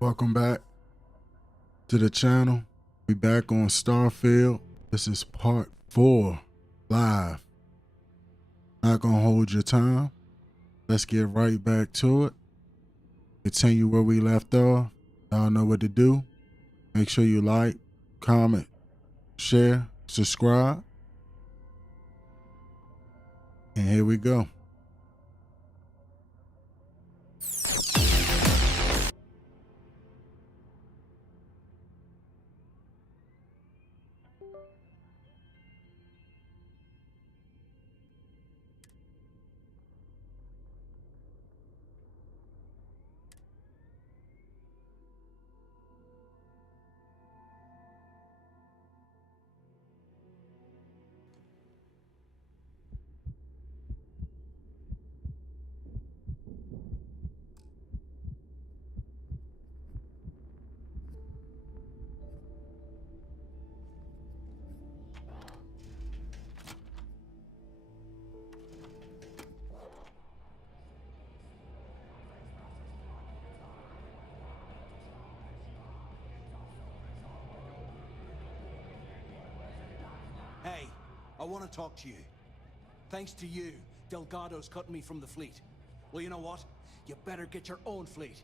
Welcome back to the channel. We back on Starfield. This is part 4 live. Not gonna hold your time. Let's get right back to it. Continue where we left off. Y'all know what to do. Make sure you like, comment, share, subscribe. And here we go. Hey, I want to talk to you. Thanks to you, Delgado's cutting me from the fleet. Well, you know what? You better get your own fleet,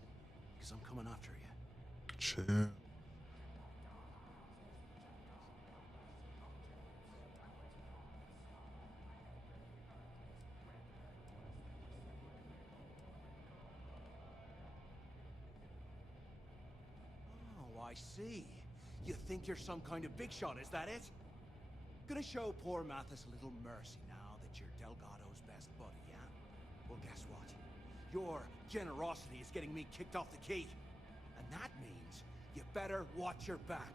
because I'm coming after you. Chill. Oh, I see. You think you're some kind of big shot, is that it? Gonna show poor Mathis a little mercy now that you're Delgado's best buddy, yeah? Well, guess what? Your generosity is getting me kicked off the key. And that means you better watch your back.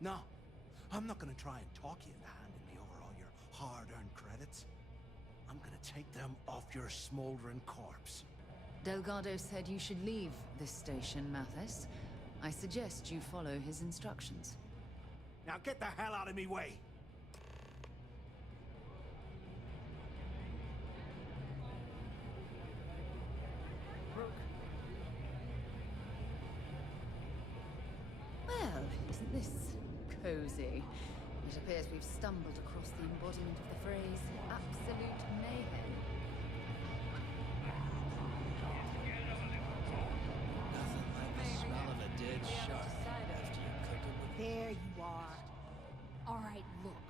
No, I'm not gonna try and talk you into handing me over all your hard-earned credits. I'm gonna take them off your smoldering corpse. Delgado said you should leave this station, Mathis. I suggest you follow his instructions. Now get the hell out of me way! Well, isn't this cozy? It appears we've stumbled across the embodiment of the phrase absolute mayhem. Nothing like the smell of a dead shark after you cook it with... There you are. All right, look.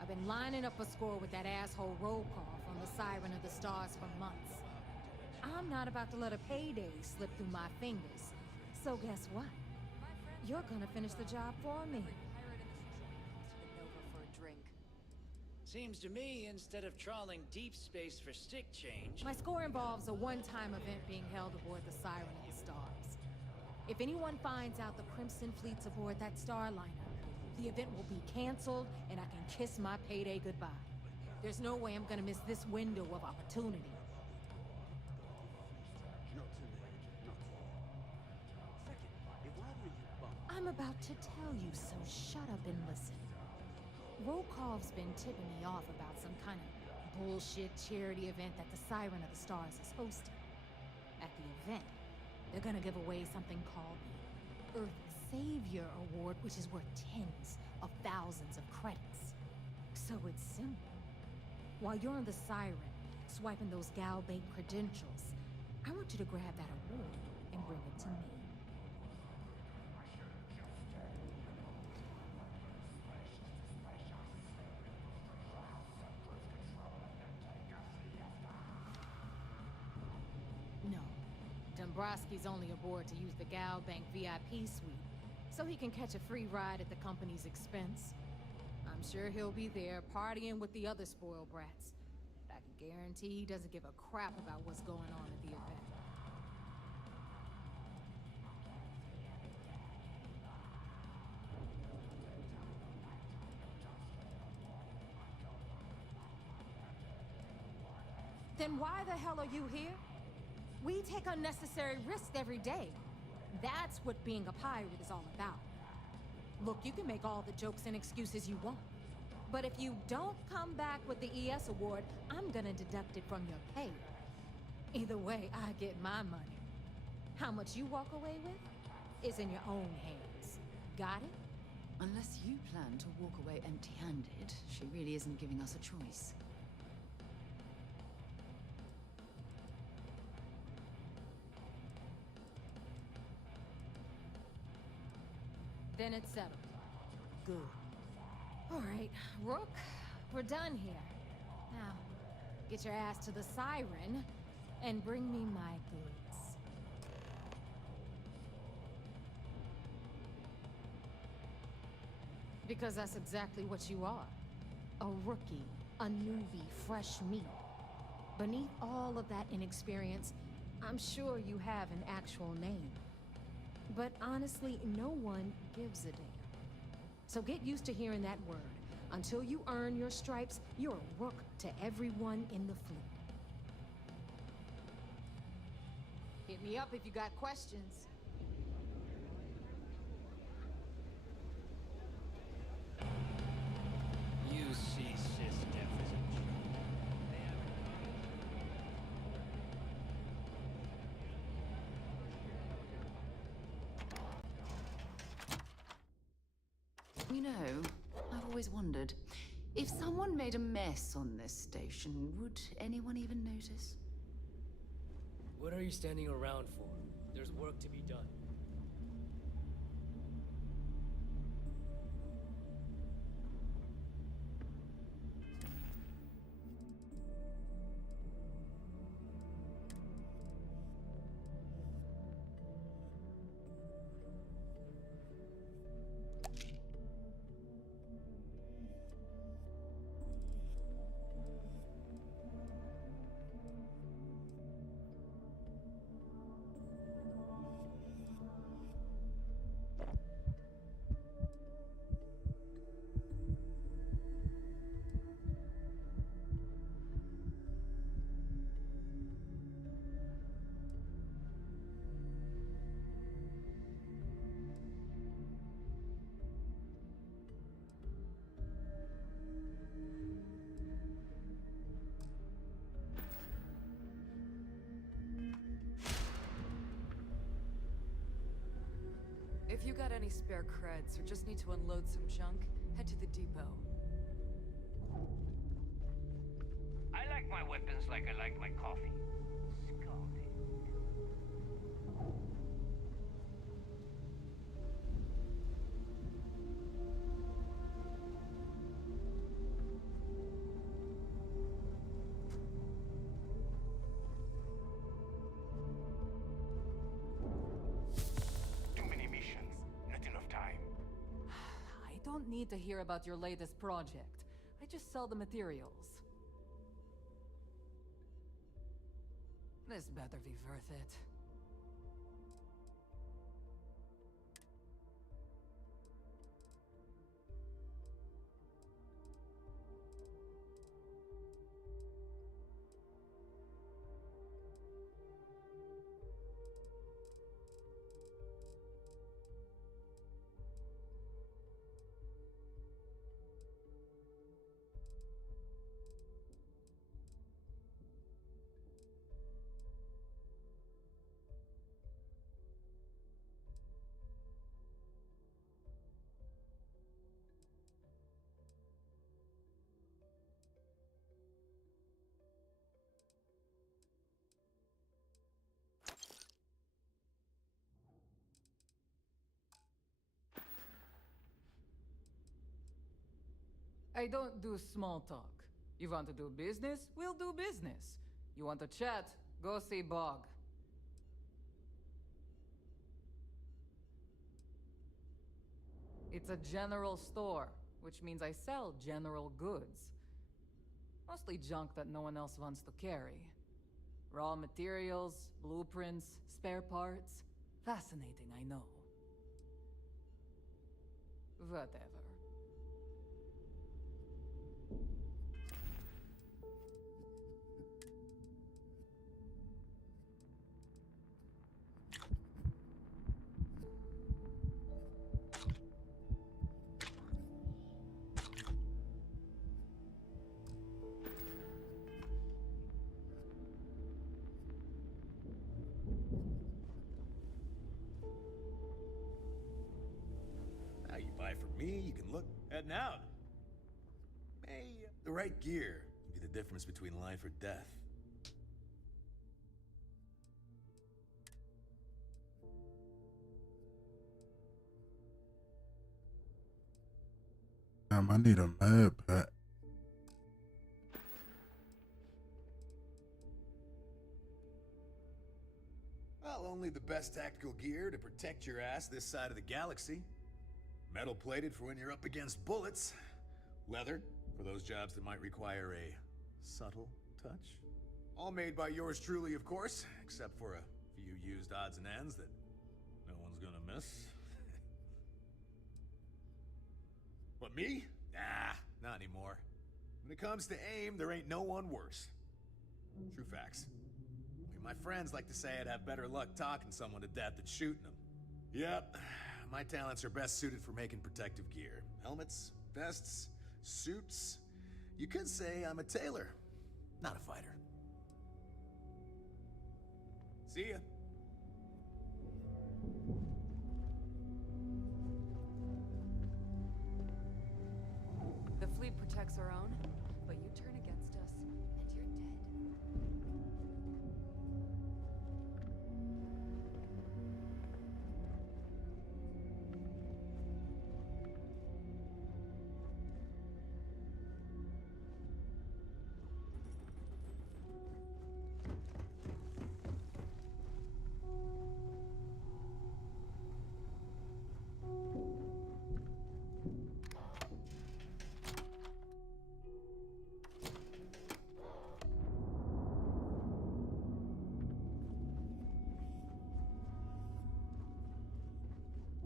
I've been lining up a score with that asshole roll call from the Siren of the Stars for months. I'm not about to let a payday slip through my fingers. So guess what? You're gonna finish the job for me. Seems to me, instead of trawling deep space for stick change... My score involves a one-time event being held aboard the Siren of the Stars. If anyone finds out the Crimson Fleet's aboard that Starliner, the event will be canceled and I can kiss my payday goodbye. There's no way I'm gonna miss this window of opportunity. I'm about to tell you, so shut up and listen. Rokov's been tipping me off about some kind of bullshit charity event that the Siren of the Stars is hosting. At the event, they're gonna give away something called the Earth Savior Award, which is worth tens of thousands of credits. So it's simple. While you're on the Siren, swiping those Gal Bank credentials, I want you to grab that award and bring it to me. No. Dombrowski's only aboard to use the Gal Bank VIP suite, so he can catch a free ride at the company's expense. I'm sure he'll be there partying with the other spoiled brats. But I can guarantee he doesn't give a crap about what's going on at the event. Then why the hell are you here? We take unnecessary risks every day. That's what being a pirate is all about. Look, you can make all the jokes and excuses you want. But if you don't come back with the ES award, I'm gonna deduct it from your pay. Either way, I get my money. How much you walk away with is in your own hands. Got it? Unless you plan to walk away empty-handed, she really isn't giving us a choice. Then it's settled. Good. All right, Rook, we're done here. Now, get your ass to the Siren and bring me my goods. Because that's exactly what you are. A rookie, a newbie, fresh meat. Beneath all of that inexperience, I'm sure you have an actual name. But honestly, no one gives a damn. So get used to hearing that word. Until you earn your stripes, you're a rook to everyone in the fleet. Hit me up if you got questions. You see, Sis Def is a joke. You know, I've always wondered, if someone made a mess on this station, would anyone even notice? What are you standing around for? There's work to be done. If you got any spare creds or just need to unload some junk, head to the depot. I like my weapons like I like my coffee. Scalding. Too many missions, not enough time. I don't need to hear about your latest project. I just sell the materials. This better be worth it. I don't do small talk. You want to do business? We'll do business. You want to chat? Go see Bog. It's a general store, which means I sell general goods. Mostly junk that no one else wants to carry. Raw materials, blueprints, spare parts. Fascinating, I know. Whatever. buy from me, you can look. Heading out. May the right gear be the difference between life or death. Damn, I need a med pack. Well, only the best tactical gear to protect your ass this side of the galaxy. Metal plated for when you're up against bullets. Leather for those jobs that might require a subtle touch. All made by yours truly, of course, except for a few used odds and ends that no one's gonna miss. But me? Nah, not anymore. When it comes to aim, there ain't no one worse. True facts. My friends like to say I'd have better luck talking someone to death than shooting them. Yep, my talents are best suited for making protective gear. Helmets, vests, suits. You could say I'm a tailor, not a fighter. See ya. The fleet protects our own, but you turn against us, and you're dead.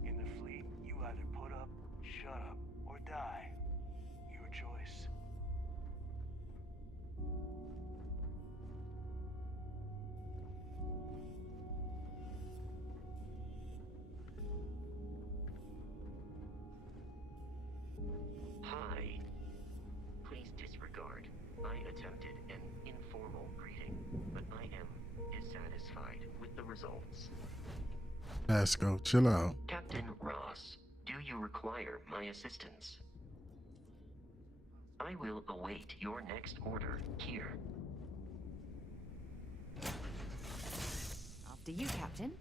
In the fleet, you either put up, shut up, or die. Your choice. Hi. Please disregard. I attempted an informal greeting, but I am dissatisfied with the results. Let's go. Chill out. Captain Ross, do you require my assistance? I will await your next order here. After you, Captain.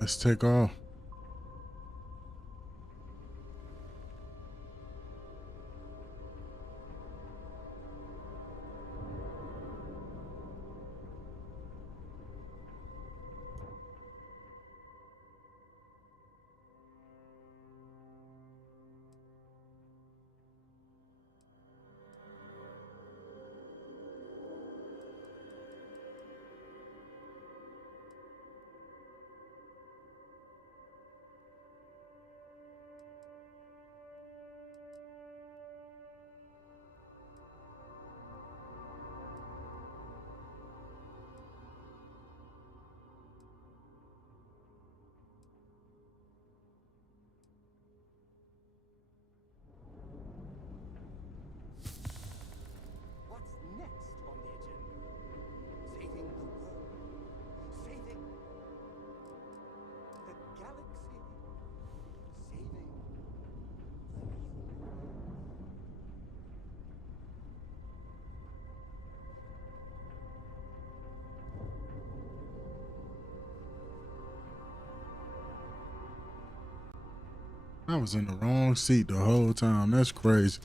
Let's take off. What's next on the agenda? Saving the world. Saving the galaxy. Saving the I was in the wrong seat the whole time. That's crazy.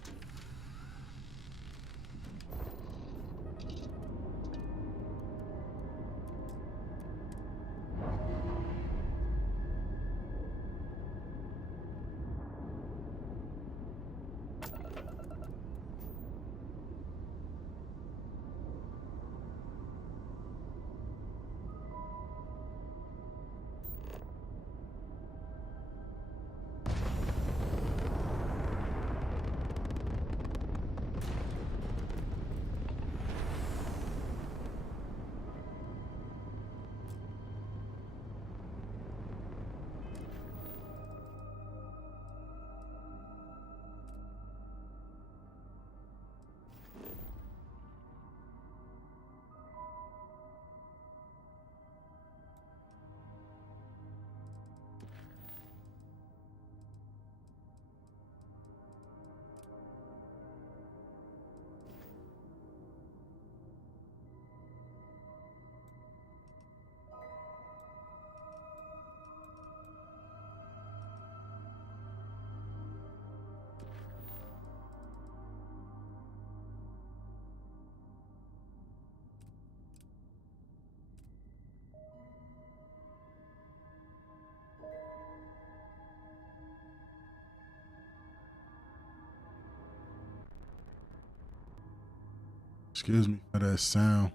Excuse me for that sound.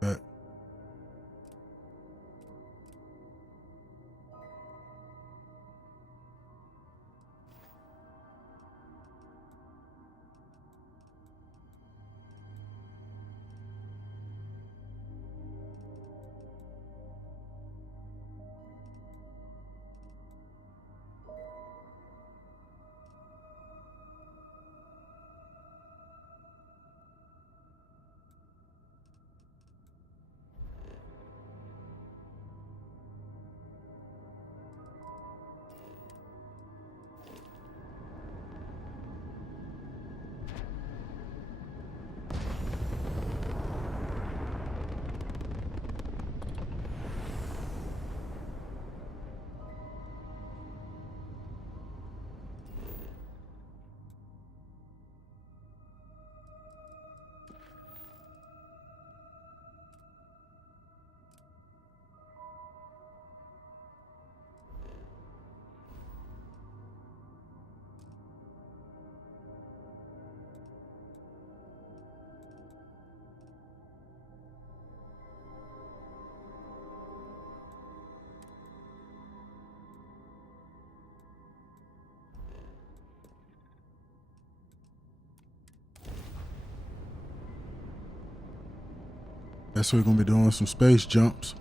But guess we're gonna be doing some space jumps.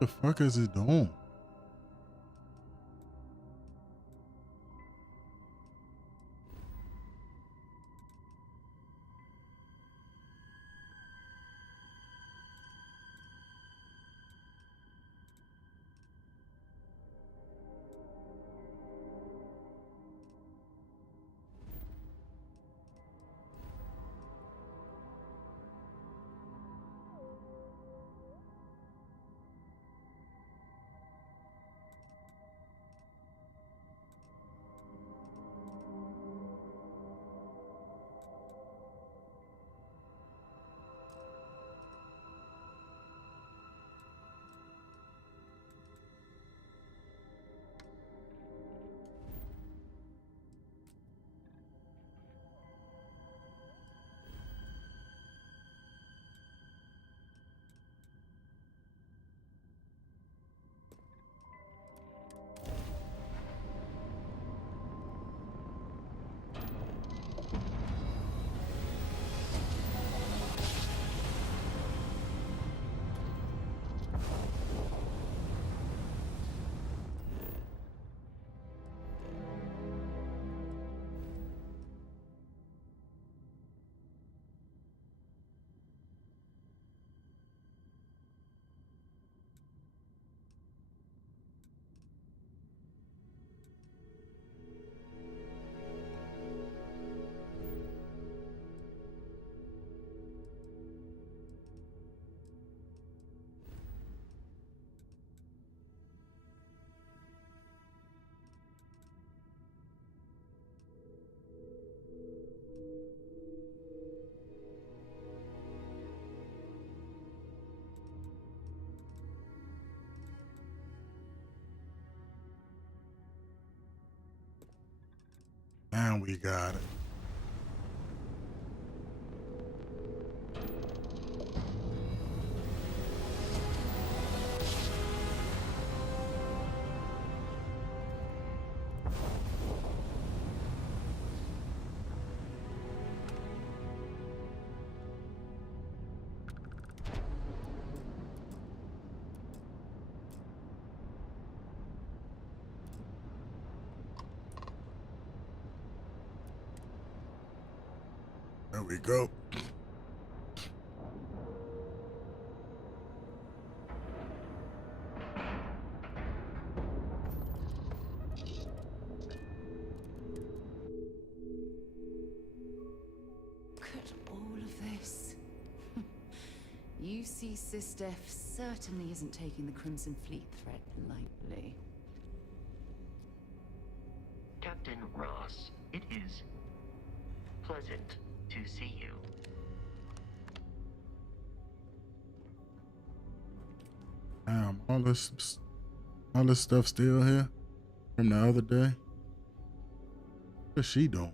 The fuck is it doing? And we got it. There we go. Look at all of this. UC Sistef certainly isn't taking the Crimson Fleet threat lightly. Captain Ross, it is pleasant to see you. All this stuff still here from the other day. What's she doing?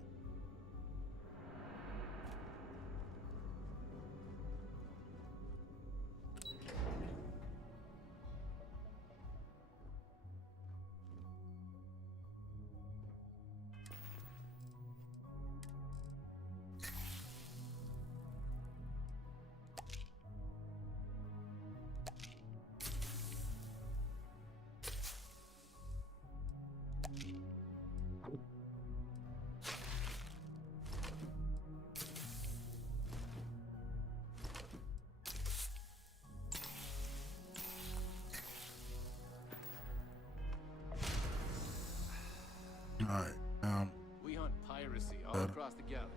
Alright, we hunt piracy all across the galaxy.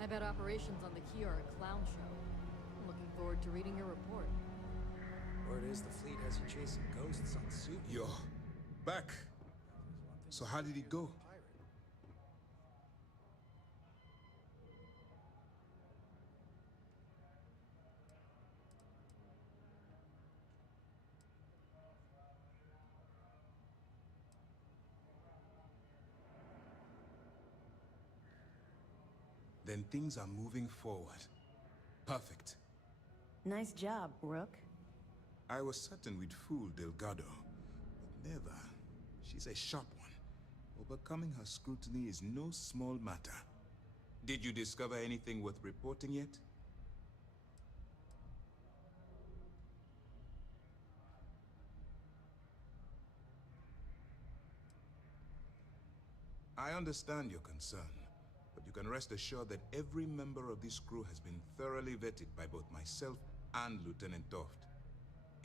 I bet operations on the key are a clown show. Looking forward to reading your report. Word is the fleet has you chasing ghosts on suit. Yo, back. So how did it go? Then things are moving forward. Perfect. Nice job, Rook. I was certain we'd fool Delgado, but never. She's a sharp one. Overcoming her scrutiny is no small matter. Did you discover anything worth reporting yet? I understand your concern, but you can rest assured that every member of this crew has been thoroughly vetted by both myself and Lieutenant Toft.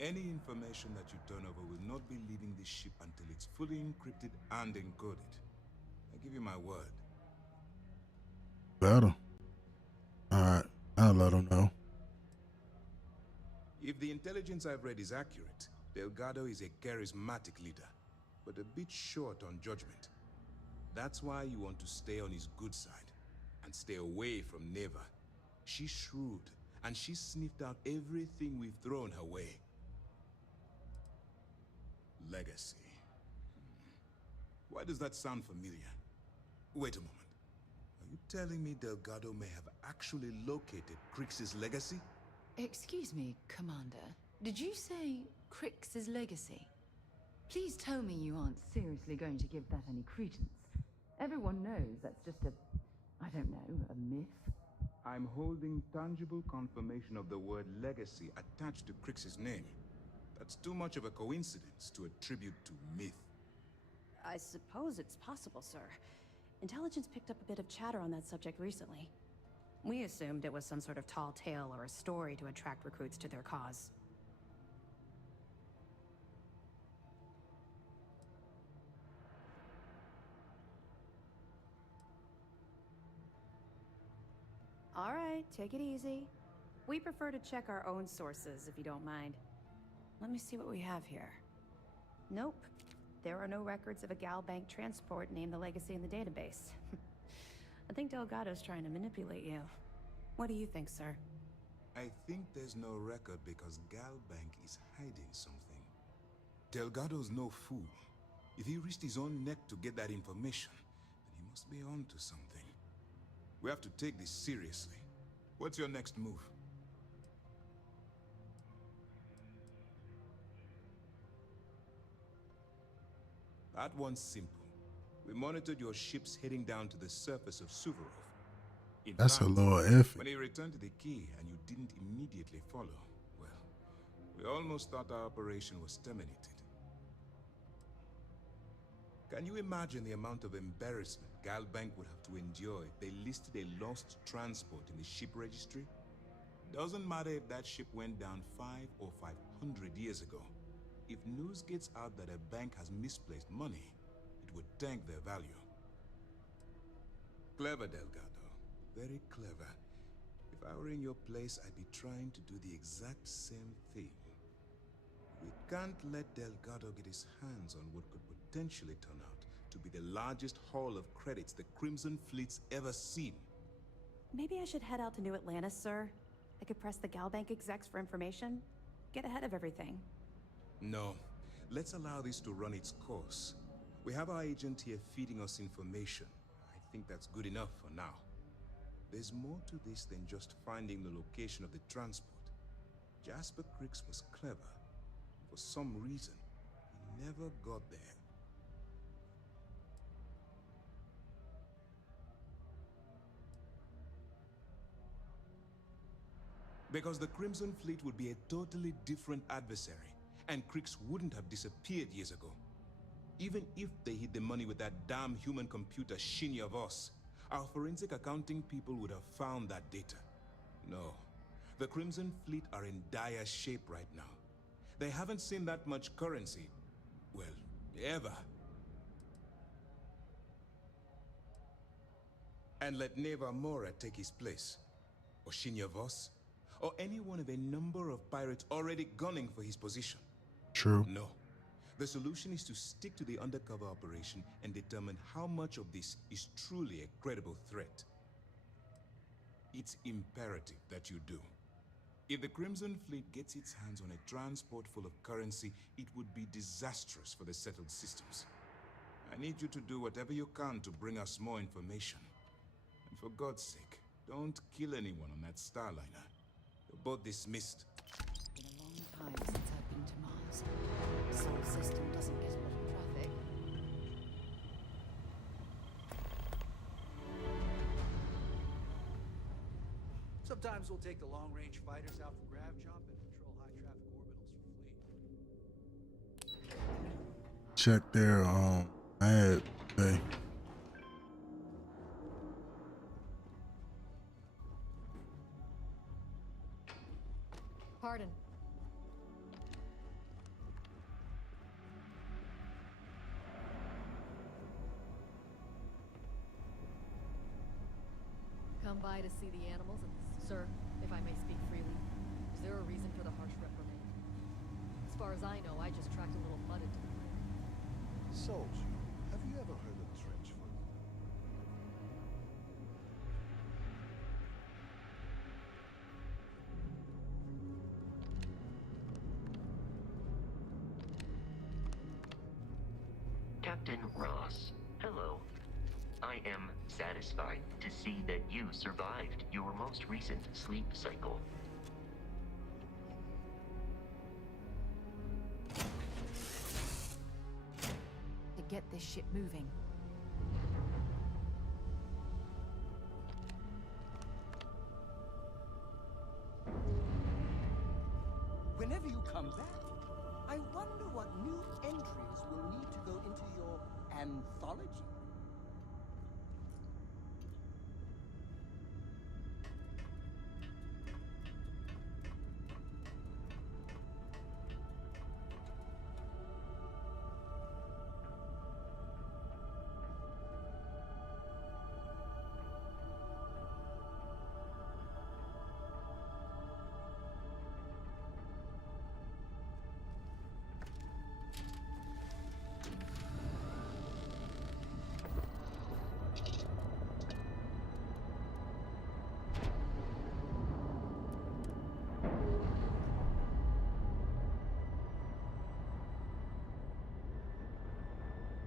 Any information that you turn over will not be leaving this ship until it's fully encrypted and encoded. I give you my word. Better. Alright, I'll let him know. If the intelligence I've read is accurate, Delgado is a charismatic leader, but a bit short on judgment. That's why you want to stay on his good side, and stay away from Neva. She's shrewd, and she's sniffed out everything we've thrown her way. Legacy. Why does that sound familiar? Wait a moment. Are you telling me Delgado may have actually located Crix's legacy? Excuse me, Commander. Did you say Crix's legacy? Please tell me you aren't seriously going to give that any credence. Everyone knows that's just a, I don't know, a myth. I'm holding tangible confirmation of the word legacy attached to Crix's name. That's too much of a coincidence to attribute to myth. I suppose it's possible, sir. Intelligence picked up a bit of chatter on that subject recently. We assumed it was some sort of tall tale or a story to attract recruits to their cause. All right, take it easy. We prefer to check our own sources, if you don't mind. Let me see what we have here. Nope. There are no records of a Gal Bank transport named the Legacy in the database. I think Delgado's trying to manipulate you. What do you think, sir? I think there's no record because Gal Bank is hiding something. Delgado's no fool. If he risked his own neck to get that information, then he must be on to something. We have to take this seriously. What's your next move? That one's simple. We monitored your ships heading down to the surface of Suvorov. In That's fact, a little iffy. when he returned to the key and you didn't immediately follow, well, we almost thought our operation was terminated. Can you imagine the amount of embarrassment Gal Bank would have to endure if they listed a lost transport in the ship registry? Doesn't matter if that ship went down 5 or 500 years ago. If news gets out that a bank has misplaced money, it would tank their value. Clever, Delgado. Very clever. If I were in your place, I'd be trying to do the exact same thing. We can't let Delgado get his hands on what could potentially turn out to be the largest haul of credits the Crimson Fleet's ever seen. Maybe I should head out to New Atlantis, sir. I could press the Gal Bank execs for information. Get ahead of everything. No. Let's allow this to run its course. We have our agent here feeding us information. I think that's good enough for now. There's more to this than just finding the location of the transport. Jasper Crix was clever. For some reason, he never got there. Because the Crimson Fleet would be a totally different adversary, and Crix wouldn't have disappeared years ago. Even if they hid the money with that damn human computer Shinya Voss, our forensic accounting people would have found that data. No, the Crimson Fleet are in dire shape right now. They haven't seen that much currency, well, ever. And let Neva Mora take his place, or Shinya Voss, or any one of a number of pirates already gunning for his position. True. No. The solution is to stick to the undercover operation and determine how much of this is truly a credible threat. It's imperative that you do. If the Crimson Fleet gets its hands on a transport full of currency, it would be disastrous for the settled systems. I need you to do whatever you can to bring us more information. And for God's sake, don't kill anyone on that Starliner. You're both dismissed. It's been a long time since I've been to Mars. Sol system doesn't get a lot of traffic. Sometimes we'll take the long-range fighters out for grav chop and patrol high-traffic orbitals for fleet. Check their ad bay. pardon. Come by to see the animals and... Sir, if I may speak freely, is there a reason for the harsh reprimand? As far as I know, I just tracked a little mud into the river. Soldier, have you ever heard of trench foot? Captain Ross, hello. I am satisfied to see that you survived your most recent sleep cycle. To get this ship moving. Whenever you come back, I wonder what new entries will need to go into your anthology.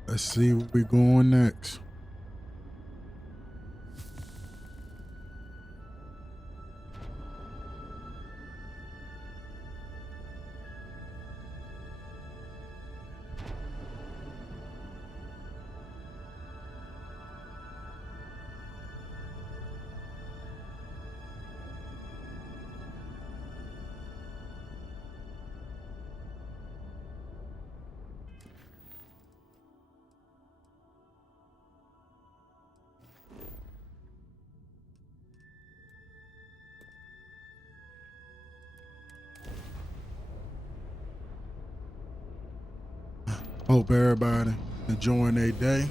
Let's see where we're going next. Hope everybody enjoying their day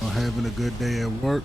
or having a good day at work.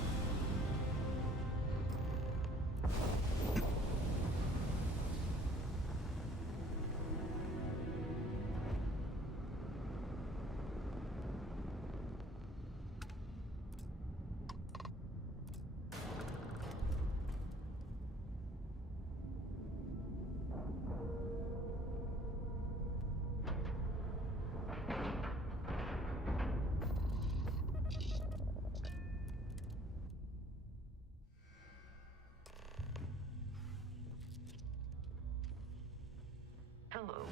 Hello.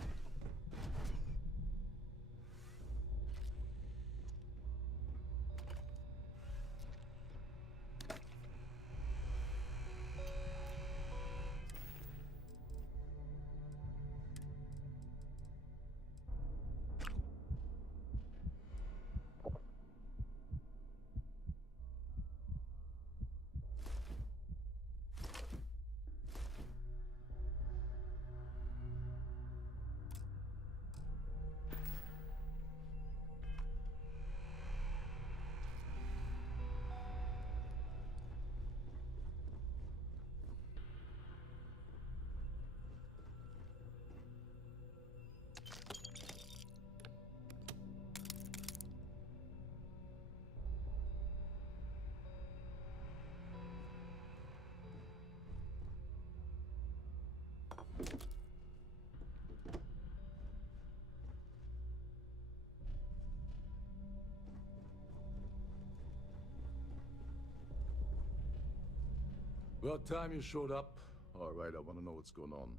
About time you showed up. All right, I want to know what's going on.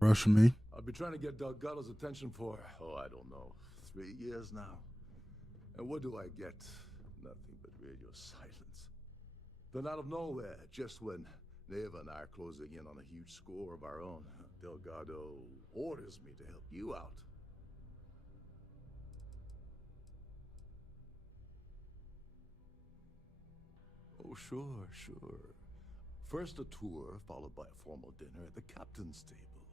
Rush me. I've been trying to get Delgado's attention for, I don't know, 3 years now. And what do I get? Nothing but radio silence. Then out of nowhere, just when Neva and I are closing in on a huge score of our own, Delgado orders me to help you out. Oh, sure. First a tour, followed by a formal dinner at the captain's table.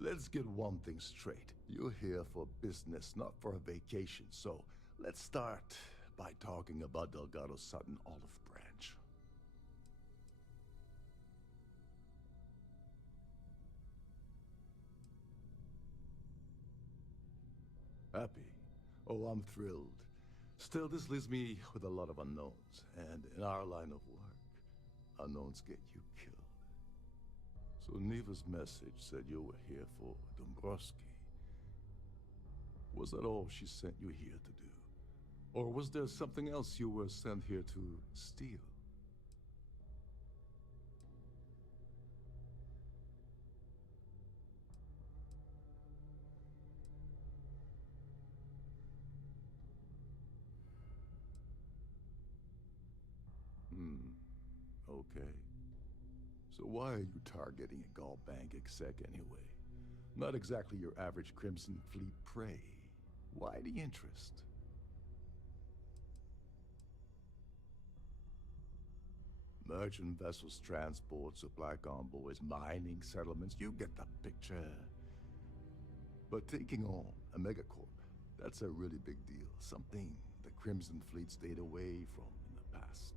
Let's get one thing straight. You're here for business, not for a vacation, so let's start by talking about Delgado's Sudden Olive Branch. Happy? Oh, I'm thrilled. Still, this leaves me with a lot of unknowns, and in our line of work, unknowns get you killed. So Neva's message said you were here for Dombrowski. Was that all she sent you here to do? Or was there something else you were sent here to steal? Okay. So why are you targeting a Gall Bank exec anyway? Not exactly your average Crimson Fleet prey. Why the interest? Merchant vessels, transport, supply convoys, mining settlements, you get the picture. But taking on a megacorp, that's a really big deal. Something the Crimson Fleet stayed away from in the past.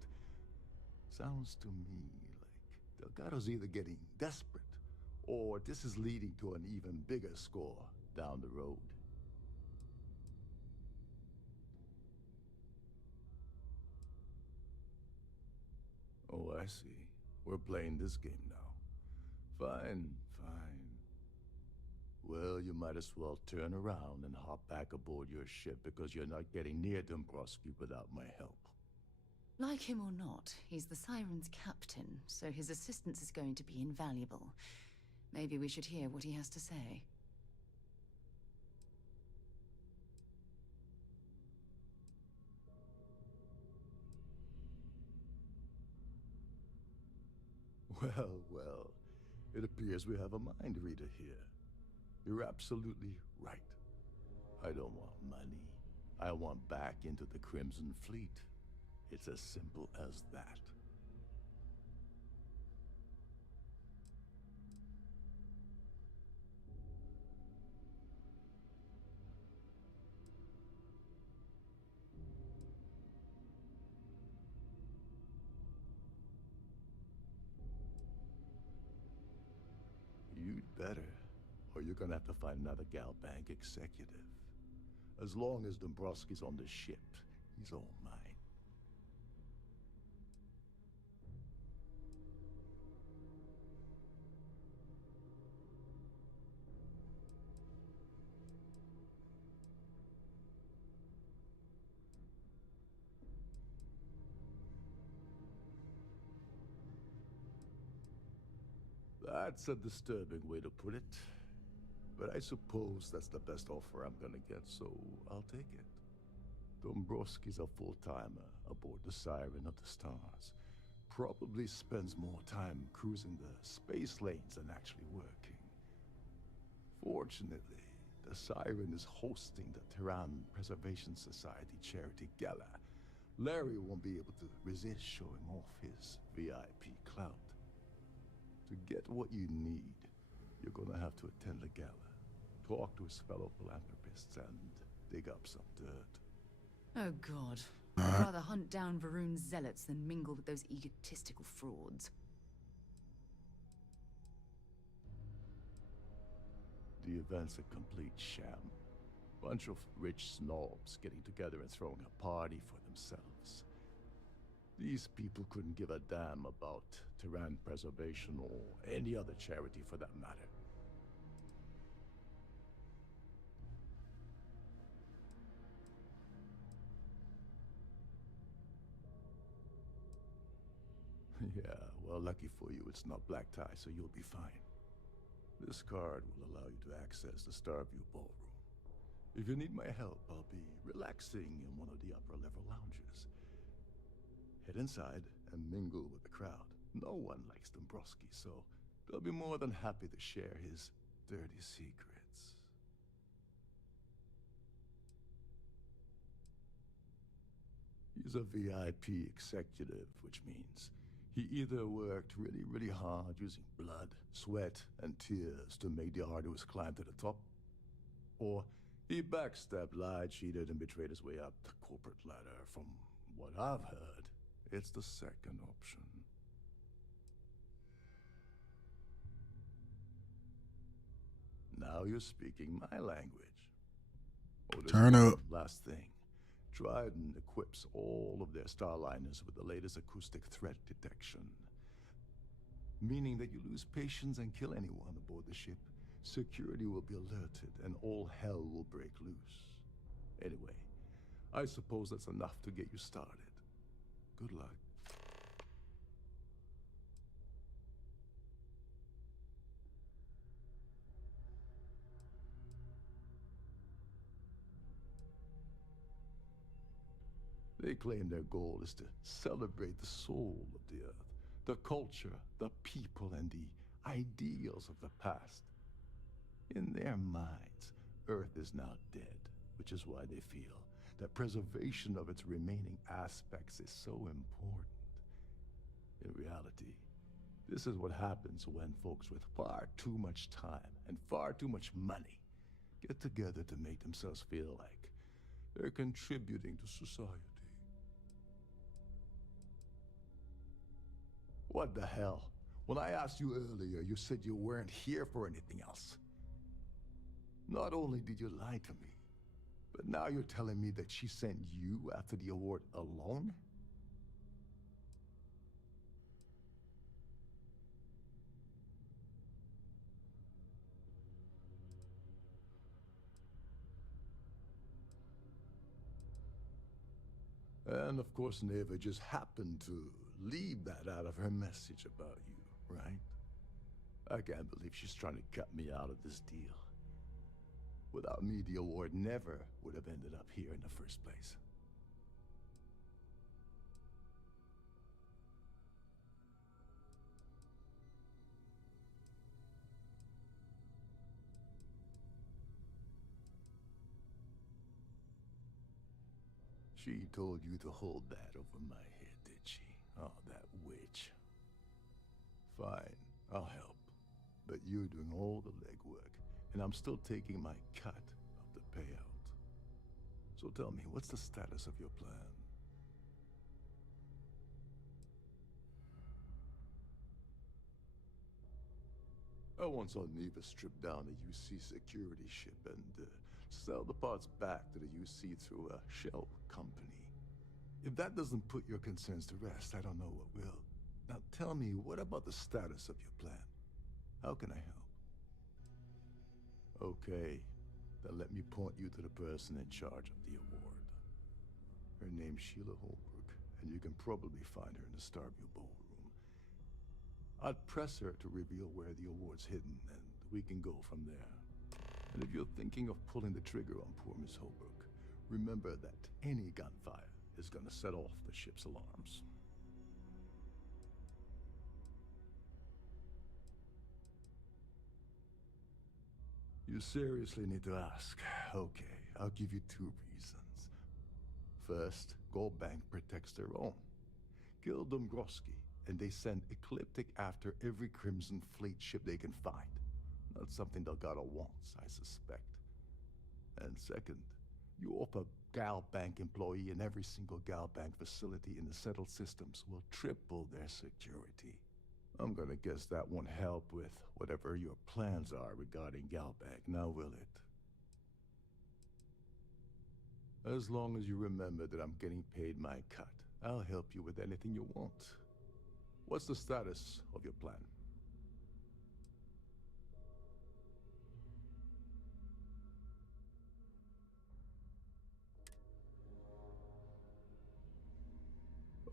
Sounds to me like Delgado's either getting desperate, or this is leading to an even bigger score down the road. Oh, I see. We're playing this game now. Fine, fine. Well, you might as well turn around and hop back aboard your ship because you're not getting near Dombrowski without my help. Like him or not, he's the Siren's captain, so his assistance is going to be invaluable. Maybe we should hear what he has to say. Well, well. It appears we have a mind reader here. You're absolutely right. I don't want money. I want back into the Crimson Fleet. It's as simple as that. You'd better, or you're gonna have to find another Gal Bank executive. As long as Dombrowski's on the ship, he's all mine. That's a disturbing way to put it. But I suppose that's the best offer I'm gonna get, so I'll take it. Dombrowski's a full-timer aboard the Siren of the Stars. Probably spends more time cruising the space lanes than actually working. Fortunately, the Siren is hosting the Terran Preservation Society charity gala. Larry won't be able to resist showing off his VIP clout. To get what you need, you're gonna have to attend the gala, talk to his fellow philanthropists, and dig up some dirt. Oh god. I'd rather hunt down Varun's zealots than mingle with those egotistical frauds. The event's a complete sham. Bunch of rich snobs getting together and throwing a party for themselves. These people couldn't give a damn about Terran preservation or any other charity for that matter. Yeah, well, lucky for you, it's not black tie, so you'll be fine. This card will allow you to access the Starview ballroom. If you need my help, I'll be relaxing in one of the upper-level lounges. Head inside and mingle with the crowd. No one likes Dombrowski, so they'll be more than happy to share his dirty secrets. He's a VIP executive, which means He either worked really, really hard using blood, sweat, and tears to make the arduous climb to the top, or he backstabbed, lied, cheated, and betrayed his way up the corporate ladder. From what I've heard, it's the second option. Now you're speaking my language. Oh, Turn up. Last thing. Trident equips all of their starliners with the latest acoustic threat detection. Meaning that you lose patience and kill anyone aboard the ship, security will be alerted and all hell will break loose. Anyway, I suppose that's enough to get you started. Good luck. They claim their goal is to celebrate the soul of the Earth, the culture, the people, and the ideals of the past. In their minds, Earth is now dead, which is why they feel that preservation of its remaining aspects is so important. In reality, this is what happens when folks with far too much time and far too much money get together to make themselves feel like they're contributing to society. What the hell? When I asked you earlier, you said you weren't here for anything else. Not only did you lie to me, but now you're telling me that she sent you after the award alone? And of course, Neva just happened to leave that out of her message about you, right? I can't believe she's trying to cut me out of this deal. Without me, the award never would have ended up here in the first place. She told you to hold that over my head, did she? Oh, that witch. Fine, I'll help. But you're doing all the legwork, and I'm still taking my cut of the payout. So tell me, what's the status of your plan? I once saw Neva strip down a UC security ship and sell the parts back to the UC through a shell company. If that doesn't put your concerns to rest, I don't know what will. Now tell me, what about the status of your plan? How can I help? Okay, then let me point you to the person in charge of the award. Her name's Sheila Holbrook, and you can probably find her in the Starfield ballroom. I'd press her to reveal where the award's hidden, and we can go from there. And if you're thinking of pulling the trigger on poor Miss Holbrook, remember that any gunfire is gonna set off the ship's alarms. You seriously need to ask. Okay, I'll give you 2 reasons. First, Gold Bank protects their own. Kill Dombrowski, and they send Ecliptic after every Crimson Fleet ship they can find. Not something Delgado wants, I suspect. And second, you offer Gal Bank employee in every single Gal Bank facility in the settled systems will triple their security. I'm gonna guess that won't help with whatever your plans are regarding Gal Bank, now will it? As long as you remember that I'm getting paid my cut, I'll help you with anything you want. What's the status of your plan?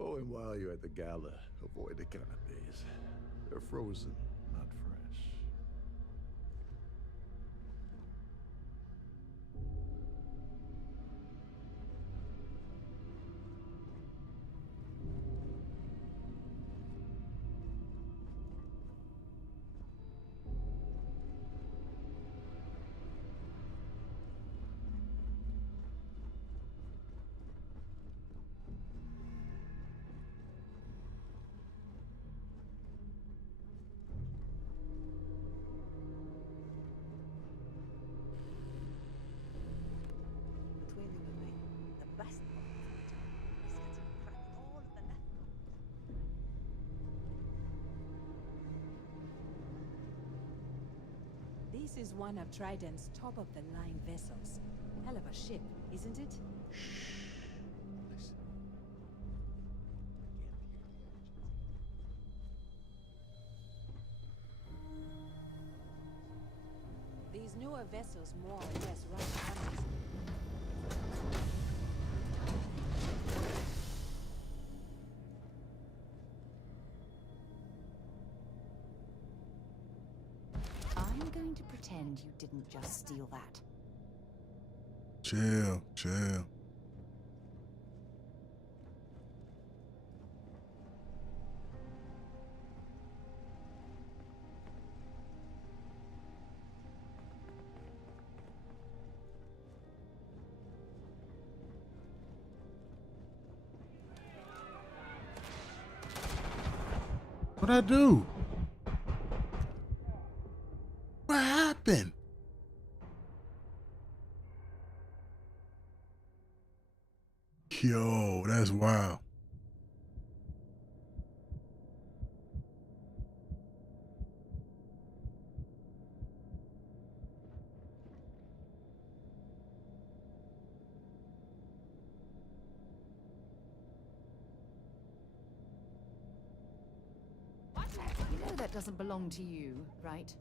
Oh, and while you're at the gala, avoid the canapes. They're frozen, not fresh. This is one of Trident's top-of-the-line vessels. Hell of a ship, isn't it? Listen. These newer vessels more or less run tunnels. I'm going to pretend you didn't just steal that. Chill, chill. What'd I do? What happened? Yo, that's wild. You know that doesn't belong to you, right?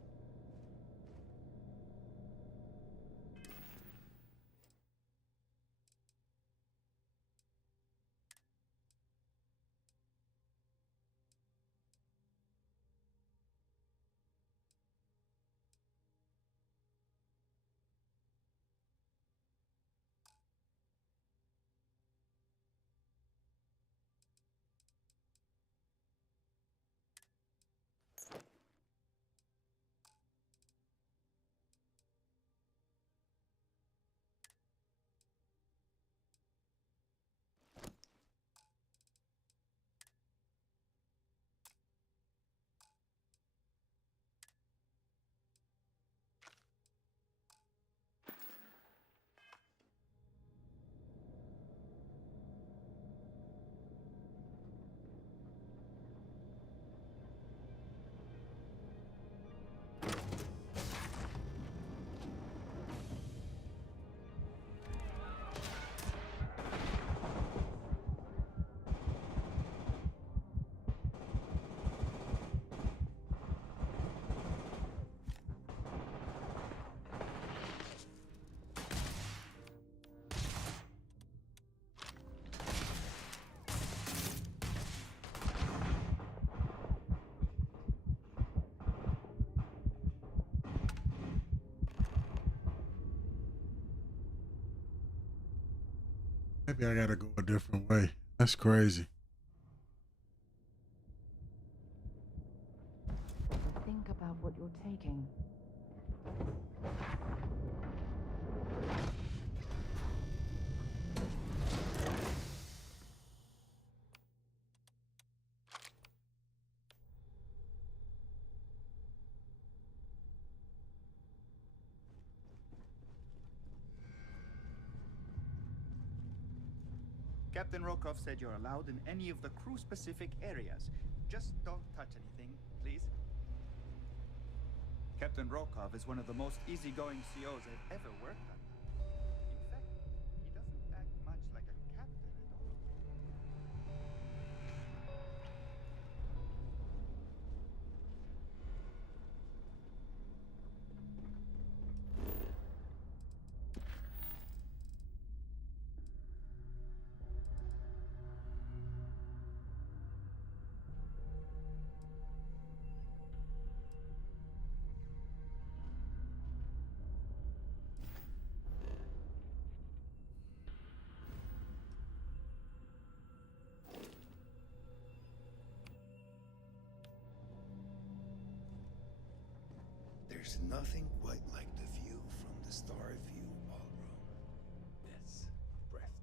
Maybe I gotta go a different way. That's crazy. Think about what you're taking. Captain Rokov said you're allowed in any of the crew-specific areas. Just don't touch anything, please. Captain Rokov is one of the most easygoing COs I've ever worked under. In fact, he doesn't act much like a captain at all. There's nothing quite like the view from the Starfield ballroom. It's breathtaking.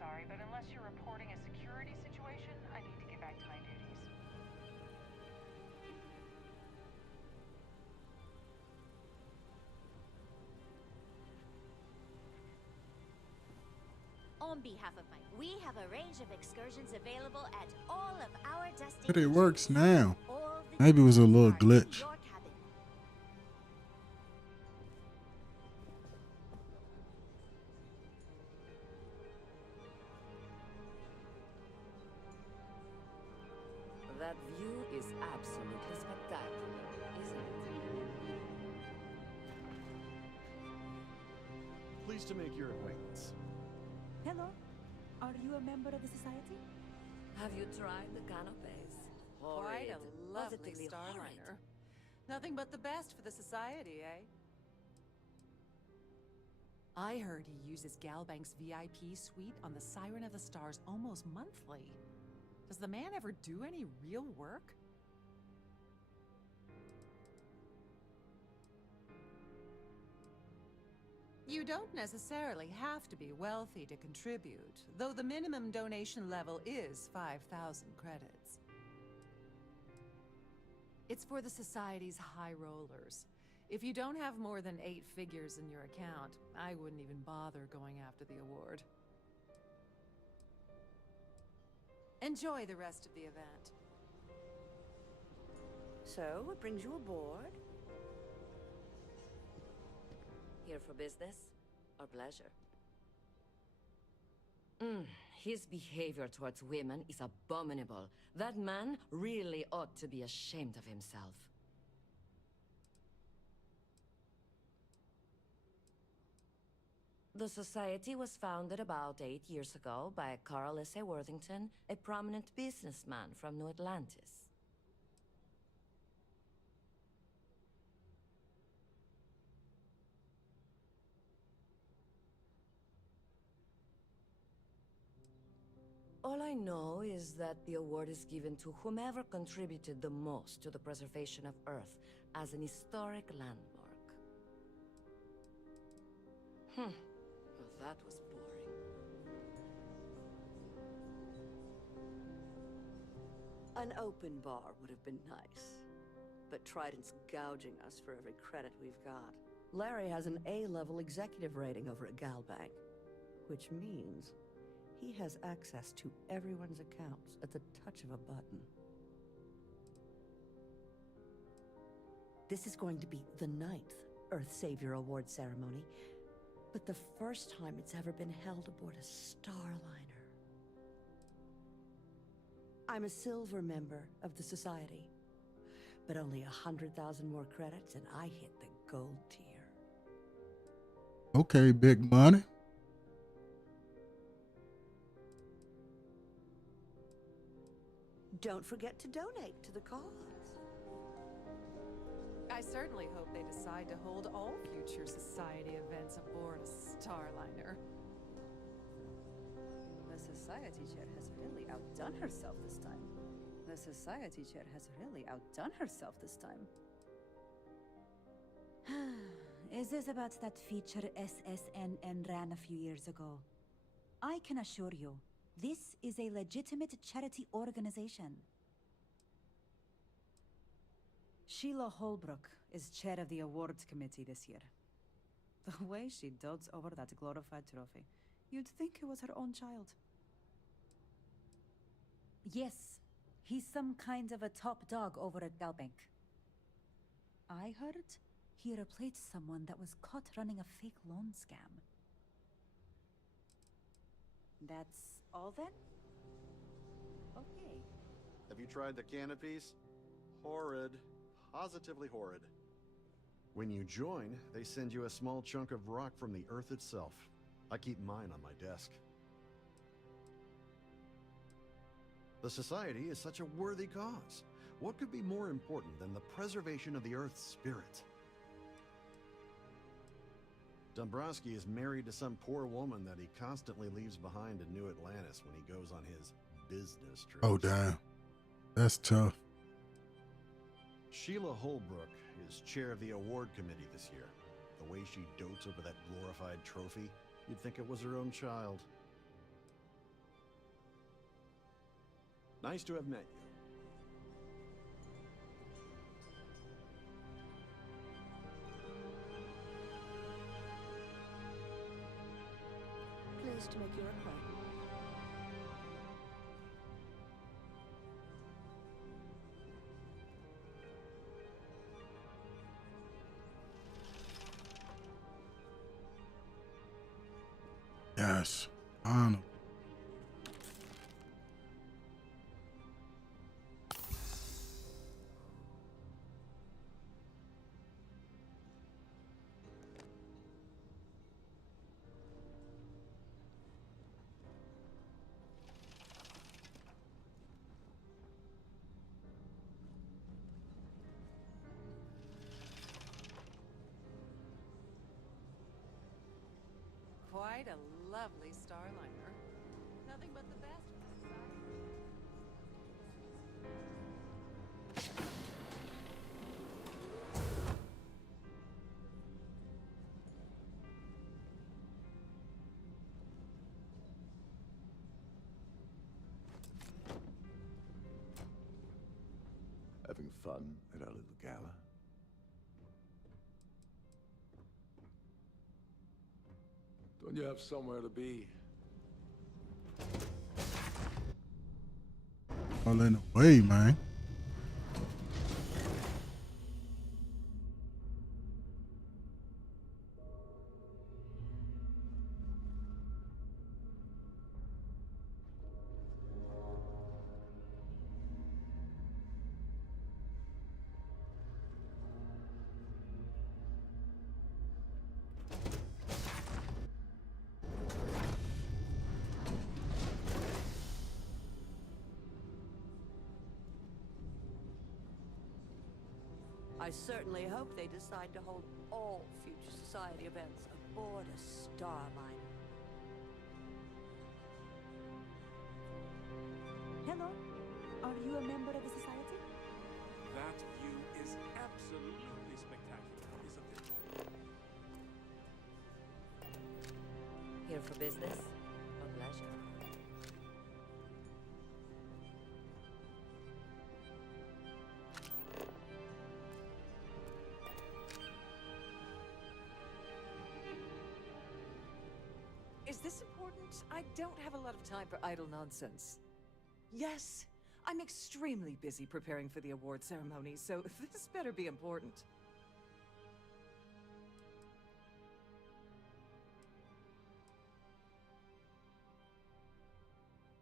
sorry, but unless you're reporting a security situation, I need to get back to my duties. On behalf of we have a range of excursions available at all of our destinations. But it works now. Maybe it was a little glitch. That view is absolutely spectacular, isn't it? Pleased to make your acquaintance. Hello. Are you a member of the society? Have you tried the canapes? Quite Horrid. a lovely Positively horrid. Starliner. Nothing but the best for the society, eh? I heard he uses Galbank's VIP suite on the Siren of the Stars almost monthly. Does the man ever do any real work? You don't necessarily have to be wealthy to contribute, though the minimum donation level is 5,000 credits. It's for the Society's high rollers. If you don't have more than 8 figures in your account, I wouldn't even bother going after the award. Enjoy the rest of the event. So, what brings you aboard? Here for business or pleasure? His behavior towards women is abominable. That man really ought to be ashamed of himself. The Society was founded about 8 years ago by Carl S.A. Worthington, a prominent businessman from New Atlantis. All I know is that the award is given to whomever contributed the most to the preservation of Earth as an historic landmark. Well, that was boring. An open bar would have been nice, but Trident's gouging us for every credit we've got. Larry has an A-level executive rating over at Galbank, which means he has access to everyone's accounts at the touch of a button. This is going to be the 9th Earth Savior Award ceremony, but the first time it's ever been held aboard a Starliner. I'm a silver member of the Society, but only 100,000 more credits and I hit the gold tier. Okay, big money. Don't forget to donate to the cause. I certainly hope they decide to hold all future Society events aboard a Starliner. The Society chair has really outdone herself this time. The Society chair has really outdone herself this time. Is this about that feature SSNN ran a few years ago? I can assure you, this is a legitimate charity organization. Sheila Holbrook is chair of the awards committee this year. The way she dotes over that glorified trophy, you'd think it was her own child. Yes, he's some kind of a top dog over at Galbank. I heard he replaced someone that was caught running a fake loan scam. That's all then? Okay. Have you tried the canopies? Horrid. Positively horrid. When you join, they send you a small chunk of rock from the Earth itself. I keep mine on my desk. The Society is such a worthy cause. What could be more important than the preservation of the Earth's spirit? Dombrowski is married to some poor woman that he constantly leaves behind in New Atlantis when he goes on his business trips. Oh, damn. That's tough. Sheila Holbrook is chair of the award committee this year. The way she dotes over that glorified trophy, you'd think it was her own child. Nice to have met you. Pleased to make your acquaintance. Yes. Honor. Quite a lovely starliner. Nothing but the best for society. Having fun at our little gala? Don't you have somewhere to be? All in the way, man. I certainly hope they decide to hold all future society events aboard a starliner. Hello? Are you a member of the society? That view is absolutely spectacular, isn't it? Here for business or pleasure? Is this important? I don't have a lot of time for idle nonsense. Yes, I'm extremely busy preparing for the award ceremony, so this better be important.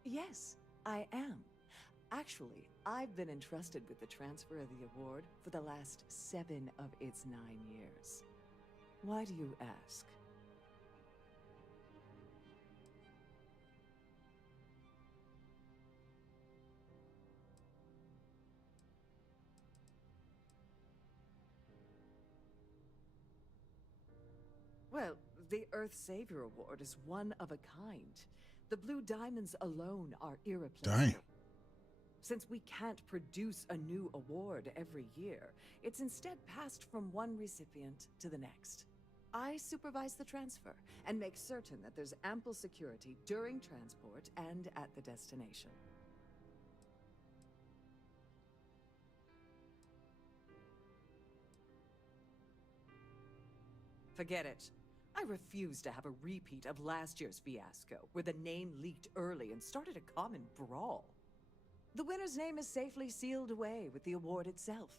Yes, I am. Actually, I've been entrusted with the transfer of the award for the last 7 of its 9 years. Why do you ask? Well, the Earth Savior Award is one of a kind. The blue diamonds alone are irreplaceable. Damn. Since we can't produce a new award every year, it's instead passed from one recipient to the next. I supervise the transfer and make certain that there's ample security during transport and at the destination. Forget it. I refuse to have a repeat of last year's fiasco, where the name leaked early and started a common brawl. The winner's name is safely sealed away with the award itself,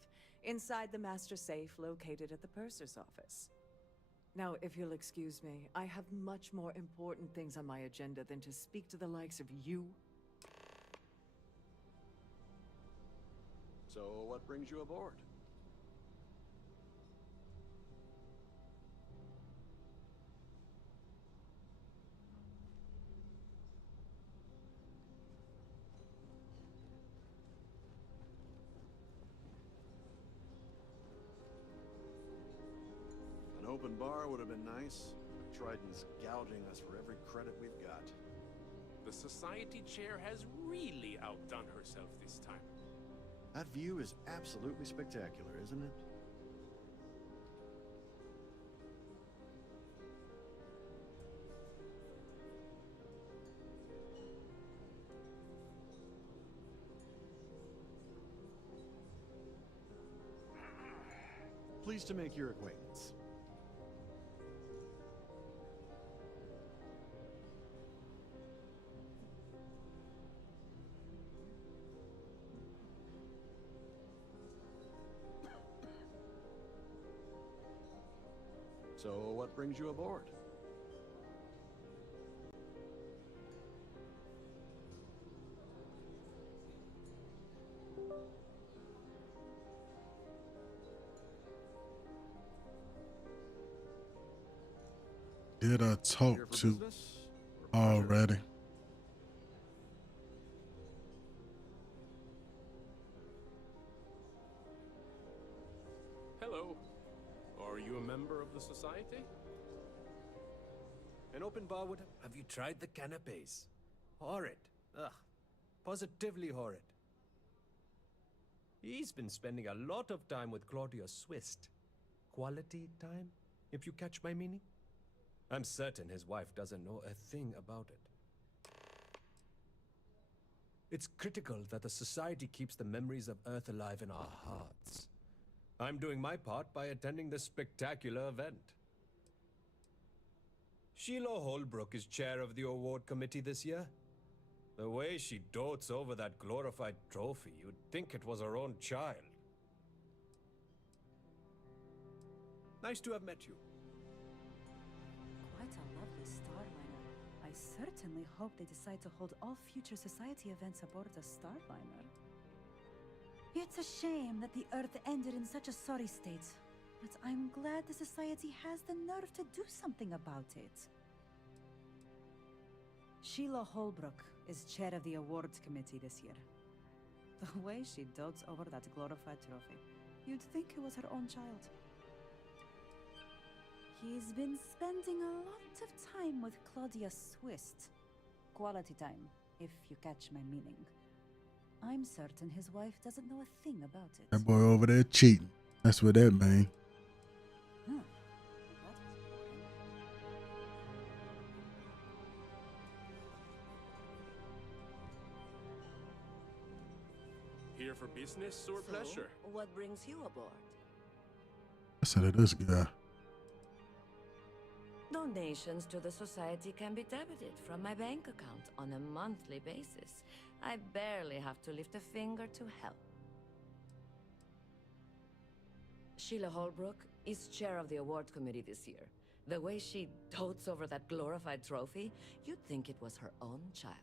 inside the master safe located at the purser's office. Now, if you'll excuse me, I have much more important things on my agenda than to speak to the likes of you. So, what brings you aboard? An open bar would have been nice. Triton's gouging us for every credit we've got. The society chair has really outdone herself this time. That view is absolutely spectacular, isn't it? Pleased to make your acquaintance. So, what brings you aboard? Did I talk to already? Hello. Are you a member of the society? An open bar would have you tried the canapes? Horrid. Ugh. Positively horrid. He's been spending a lot of time with Claudia Swist. Quality time, if you catch my meaning? I'm certain his wife doesn't know a thing about it. It's critical that the society keeps the memories of Earth alive in our hearts. I'm doing my part by attending this spectacular event. Sheila Holbrook is chair of the award committee this year. The way she dotes over that glorified trophy, you'd think it was her own child. Nice to have met you. Quite a lovely Starliner. I certainly hope they decide to hold all future society events aboard the Starliner. It's a shame that the Earth ended in such a sorry state, but I'm glad the society has the nerve to do something about it. Sheila Holbrook is chair of the awards committee this year. The way she dotes over that glorified trophy, you'd think it was her own child. He's been spending a lot of time with Claudia Swist. Quality time, if you catch my meaning. I'm certain his wife doesn't know a thing about it. That boy over there cheating. That's what that means. Huh. Here for business or pleasure? What brings you aboard? I said it is guy. Donations to the society can be debited from my bank account on a monthly basis. I barely have to lift a finger to help. Sheila Holbrook is chair of the award committee this year. The way she dotes over that glorified trophy, you'd think it was her own child.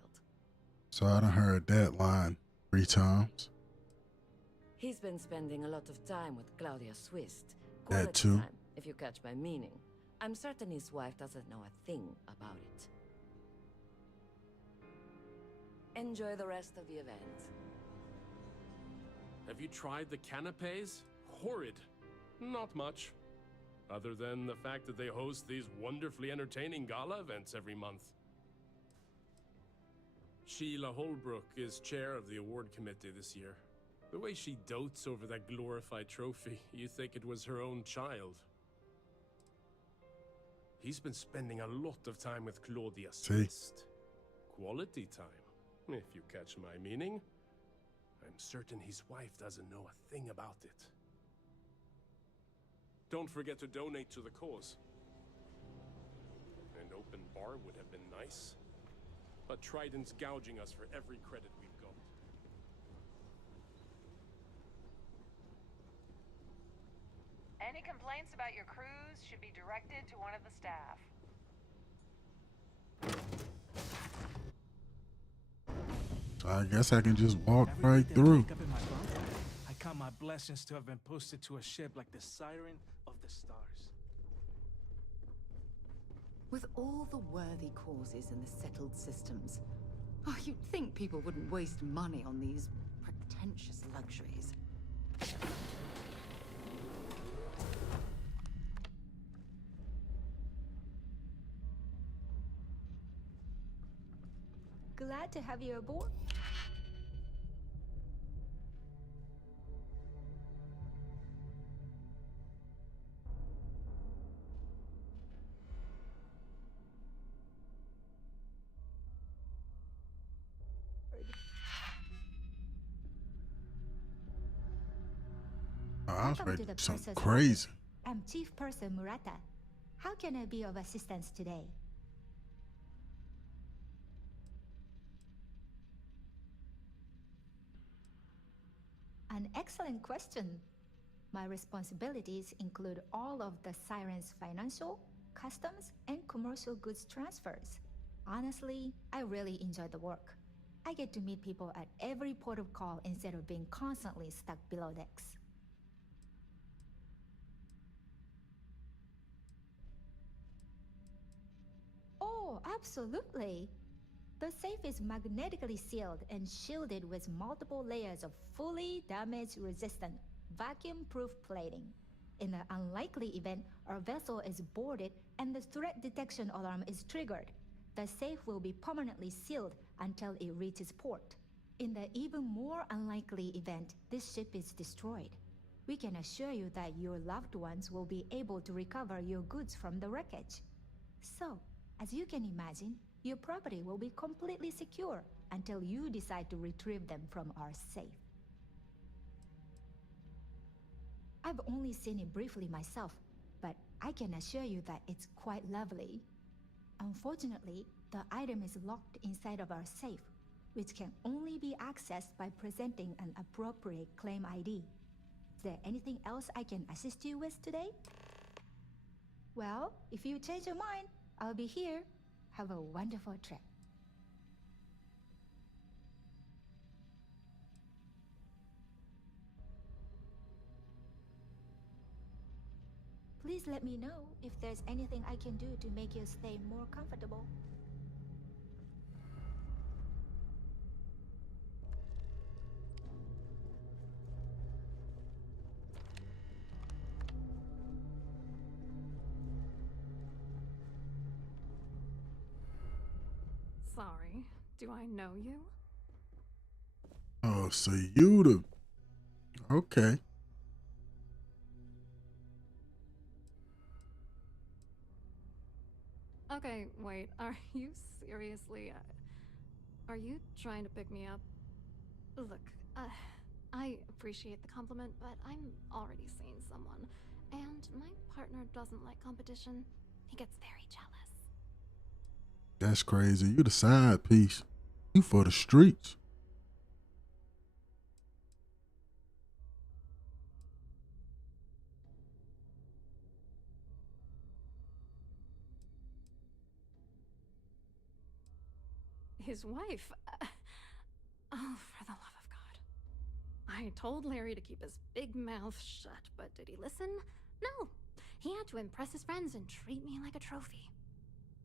So I done heard that line 3 times. He's been spending a lot of time with Claudia Swist. That too. Time, if you catch my meaning. I'm certain his wife doesn't know a thing about it. Enjoy the rest of the event. Have you tried the canapes? Horrid. Not much. Other than the fact that they host these wonderfully entertaining gala events every month. Sheila Holbrook is chair of the award committee this year. The way she dotes over that glorified trophy, you think it was her own child. He's been spending a lot of time with Claudia Swist. Quality time, if you catch my meaning. I'm certain his wife doesn't know a thing about it. Don't forget to donate to the cause. An open bar would have been nice, but Trident's gouging us for every credit we've got. Any complaints about your cruise should be directed to one of the staff. So I guess I can just walk right through. I count my blessings to have been posted to a ship like the Siren of the Stars. With all the worthy causes and the settled systems, you'd think people wouldn't waste money on these pretentious luxuries. Glad to have you aboard. I was ready to do something crazy. I'm Chief Person Murata. How can I be of assistance today? An excellent question. My responsibilities include all of the Siren's financial, customs, and commercial goods transfers. Honestly, I really enjoy the work. I get to meet people at every port of call instead of being constantly stuck below decks. Oh, absolutely! The safe is magnetically sealed and shielded with multiple layers of fully damage-resistant, vacuum-proof plating. In the unlikely event our vessel is boarded and the threat detection alarm is triggered, the safe will be permanently sealed until it reaches port. In the even more unlikely event this ship is destroyed, we can assure you that your loved ones will be able to recover your goods from the wreckage. So, as you can imagine, your property will be completely secure until you decide to retrieve them from our safe. I've only seen it briefly myself, but I can assure you that it's quite lovely. Unfortunately, the item is locked inside of our safe, which can only be accessed by presenting an appropriate claim ID. Is there anything else I can assist you with today? Well, if you change your mind, I'll be here. Have a wonderful trip. Please let me know if there's anything I can do to make your stay more comfortable. Sorry, do I know you? Oh, so you the... Okay. Okay, wait, are you seriously... are you trying to pick me up? Look, I appreciate the compliment, but I'm already seeing someone, and my partner doesn't like competition. He gets very jealous. That's crazy. You the side piece. You for the streets. His wife? Oh, for the love of God. I told Larry to keep his big mouth shut, but did he listen? No. He had to impress his friends and treat me like a trophy.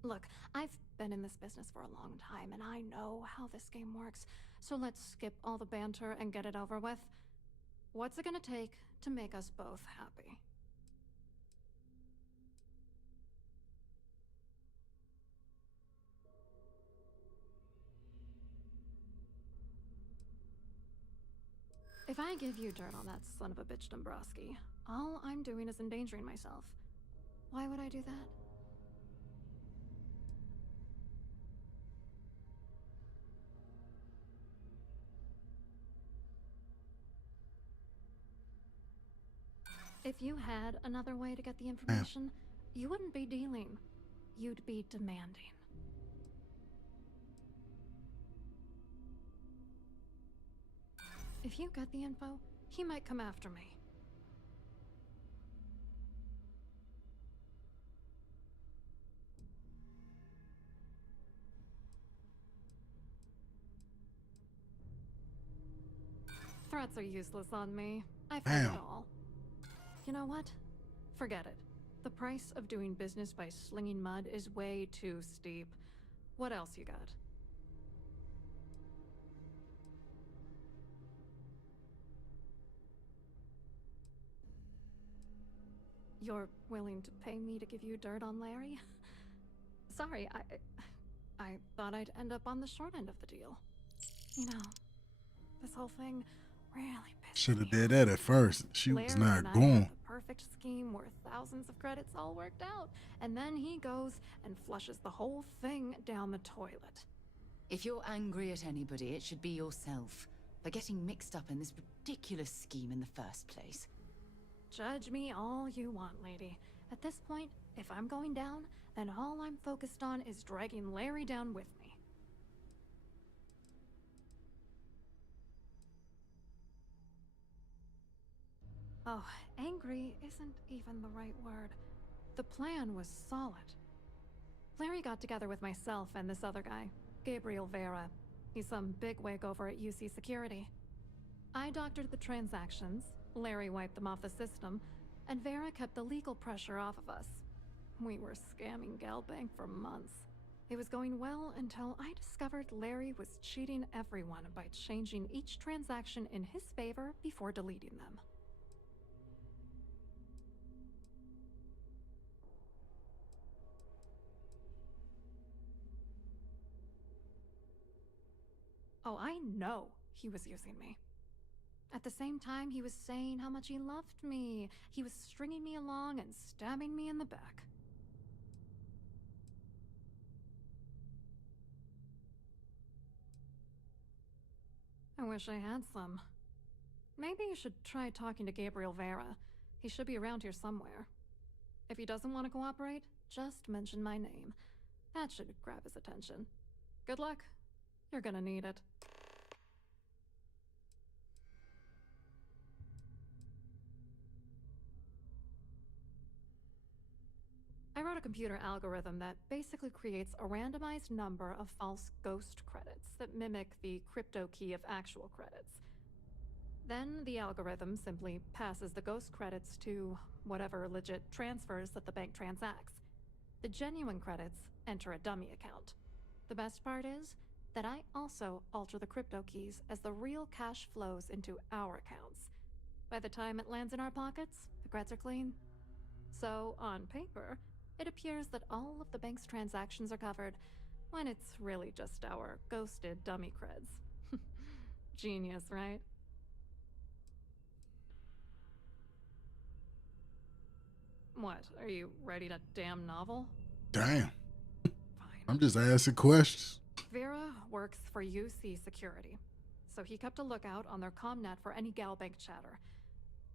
Look, I've been in this business for a long time, and I know how this game works, so let's skip all the banter and get it over with. What's it gonna take to make us both happy? If I give you dirt on that son of a bitch Dombrowski, all I'm doing is endangering myself. Why would I do that? If you had another way to get the information, you wouldn't be dealing. You'd be demanding. If you get the info, he might come after me. Threats are useless on me. I've heard it all. You know what? Forget it. The price of doing business by slinging mud is way too steep. What else you got? You're willing to pay me to give you dirt on Larry? Sorry, I thought I'd end up on the short end of the deal. You know, this whole thing really pissed Should me have did that at first. She Larry was not and I going. had the perfect scheme where thousands of credits all worked out, and then he goes and flushes the whole thing down the toilet. If you're angry at anybody, it should be yourself for getting mixed up in this ridiculous scheme in the first place. Judge me all you want, lady. At this point, if I'm going down, then all I'm focused on is dragging Larry down with me. Oh, angry isn't even the right word. The plan was solid. Larry got together with myself and this other guy, Gabriel Vera. He's some bigwig over at UC Security. I doctored the transactions, Larry wiped them off the system, and Vera kept the legal pressure off of us. We were scamming Galbank for months. It was going well until I discovered Larry was cheating everyone by changing each transaction in his favor before deleting them. Oh, I know he was using me. At the same time, he was saying how much he loved me. He was stringing me along and stabbing me in the back. I wish I had some. Maybe you should try talking to Gabriel Vera. He should be around here somewhere. If he doesn't want to cooperate, just mention my name. That should grab his attention. Good luck. You're gonna need it. I wrote a computer algorithm that basically creates a randomized number of false ghost credits that mimic the crypto key of actual credits. Then the algorithm simply passes the ghost credits to whatever legit transfers that the bank transacts. The genuine credits enter a dummy account. The best part is that I also alter the crypto keys as the real cash flows into our accounts. By the time it lands in our pockets, the creds are clean. So, on paper, it appears that all of the bank's transactions are covered, when it's really just our ghosted dummy creds. Genius, right? What, are you writing a damn novel? Damn. I'm just asking questions. Vera works for UC Security, so he kept a lookout on their comnet for any Galbank chatter.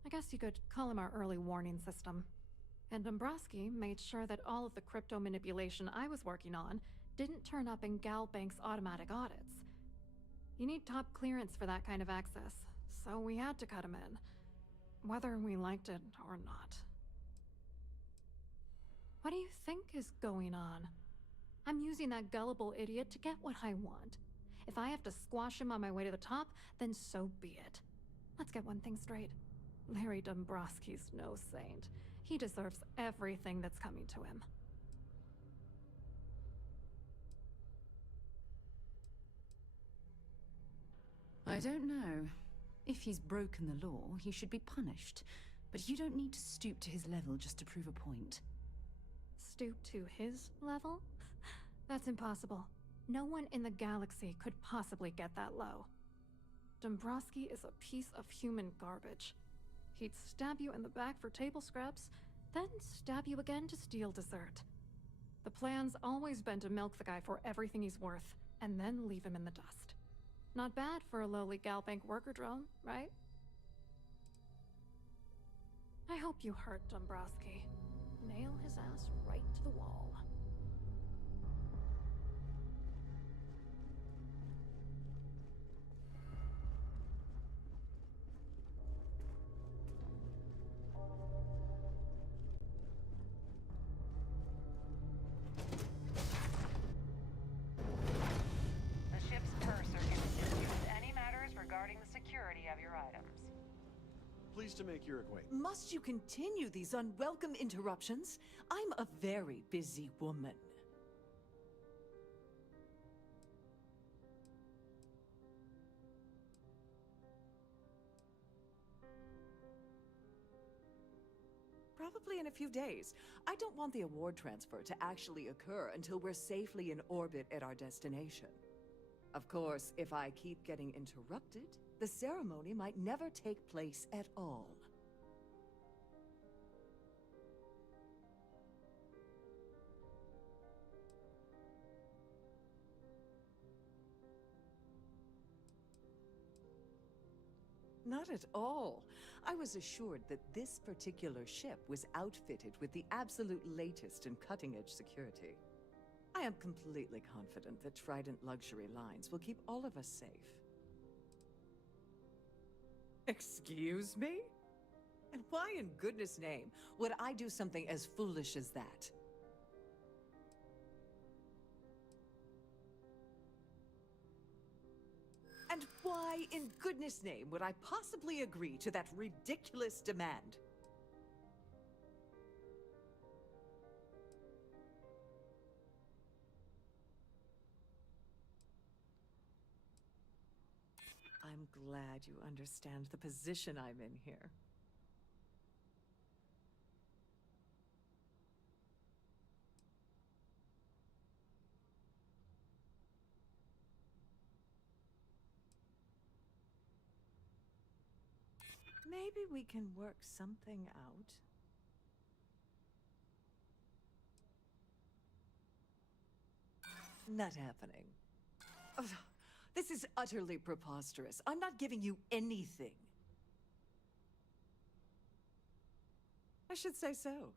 I guess you could call him our early warning system. And Dombrowski made sure that all of the crypto manipulation I was working on didn't turn up in Galbank's automatic audits. You need top clearance for that kind of access, so we had to cut him in, whether we liked it or not. What do you think is going on? I'm using that gullible idiot to get what I want. If I have to squash him on my way to the top, then so be it. Let's get one thing straight. Larry Dombrowski's no saint. He deserves everything that's coming to him. I don't know. If he's broken the law, he should be punished. But you don't need to stoop to his level just to prove a point. Stoop to his level? That's impossible. No one in the galaxy could possibly get that low. Dombrowski is a piece of human garbage. He'd stab you in the back for table scraps, then stab you again to steal dessert. The plan's always been to milk the guy for everything he's worth, and then leave him in the dust. Not bad for a lowly Galbank worker drone, right? I hope you hurt Dombrowski. Nail his ass right to the wall. The ship's purser can assist you with any matters regarding the security of your items. Pleased to make your acquaintance. Must you continue these unwelcome interruptions? I'm a very busy woman. Probably in a few days. I don't want the award transfer to actually occur until we're safely in orbit at our destination. Of course, if I keep getting interrupted, the ceremony might never take place at all. Not at all. I was assured that this particular ship was outfitted with the absolute latest in cutting-edge security. I am completely confident that Trident Luxury Lines will keep all of us safe. Excuse me? And why in goodness name would I do something as foolish as that? And why in goodness name would I possibly agree to that ridiculous demand? I'm glad you understand the position I'm in here. Maybe we can work something out. Not happening. Ugh, this is utterly preposterous. I'm not giving you anything. I should say so.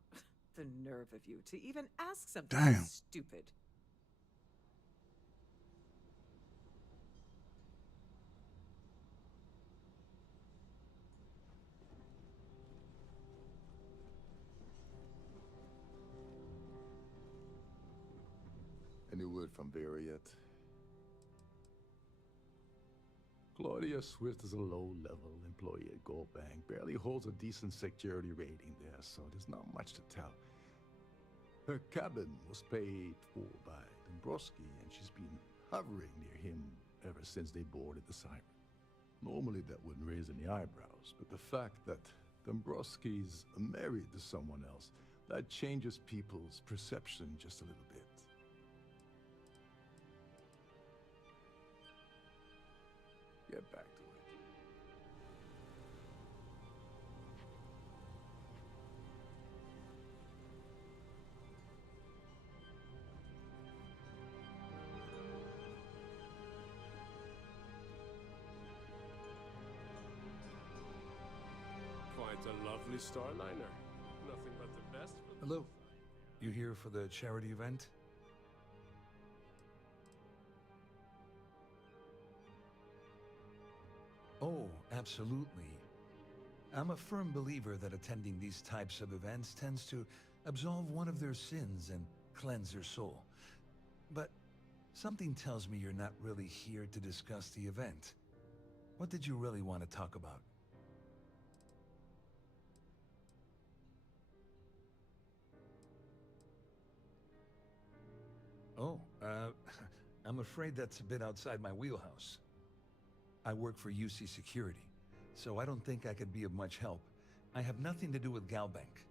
The nerve of you to even ask something Damn. stupid. Any word from Vera yet? Claudia Swift is a low-level employee at Gold Bank. Barely holds a decent security rating there, so there's not much to tell. Her cabin was paid for by Dombrowski, and she's been hovering near him ever since they boarded the Siren. Normally that wouldn't raise any eyebrows, but the fact that Dombrowski's married to someone else, that changes people's perception just a little bit. Get back to it. Quite a lovely Starliner. Nothing but the best for the Hello. You here for the charity event? Oh, absolutely. I'm a firm believer that attending these types of events tends to absolve one of their sins and cleanse their soul. But something tells me you're not really here to discuss the event. What did you really want to talk about? Oh, I'm afraid that's a bit outside my wheelhouse. I work for UC Security, so I don't think I could be of much help. I have nothing to do with Galbank.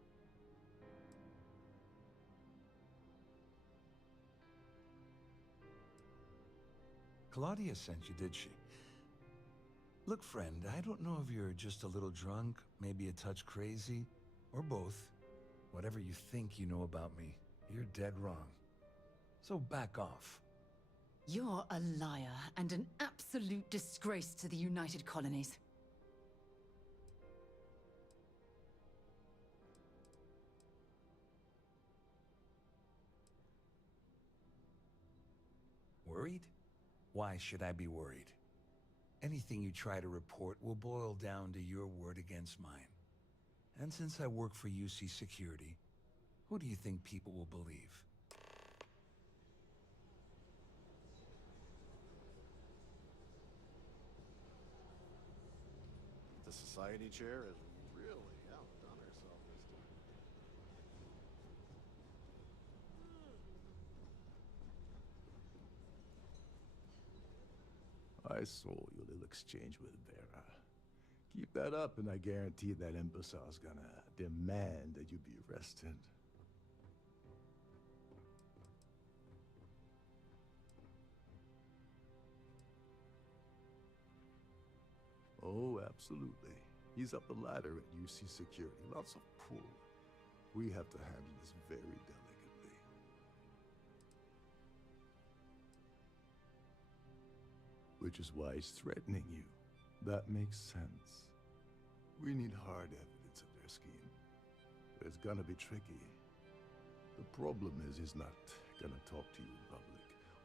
Claudia sent you, did she? Look, friend, I don't know if you're just a little drunk, maybe a touch crazy, or both. Whatever you think you know about me, you're dead wrong. So back off. You're a liar and an absolute disgrace to the United Colonies. Worried? Why should I be worried? Anything you try to report will boil down to your word against mine. And since I work for UC Security, who do you think people will believe? The society chair has really outdone herself this time. I saw your little exchange with Vera. Keep that up, and I guarantee that imbecile's gonna demand that you be arrested. Oh, absolutely. He's up the ladder at UC Security. Lots of pull. We have to handle this very delicately. Which is why he's threatening you. That makes sense. We need hard evidence of their scheme. But it's gonna be tricky. The problem is he's not gonna talk to you in public.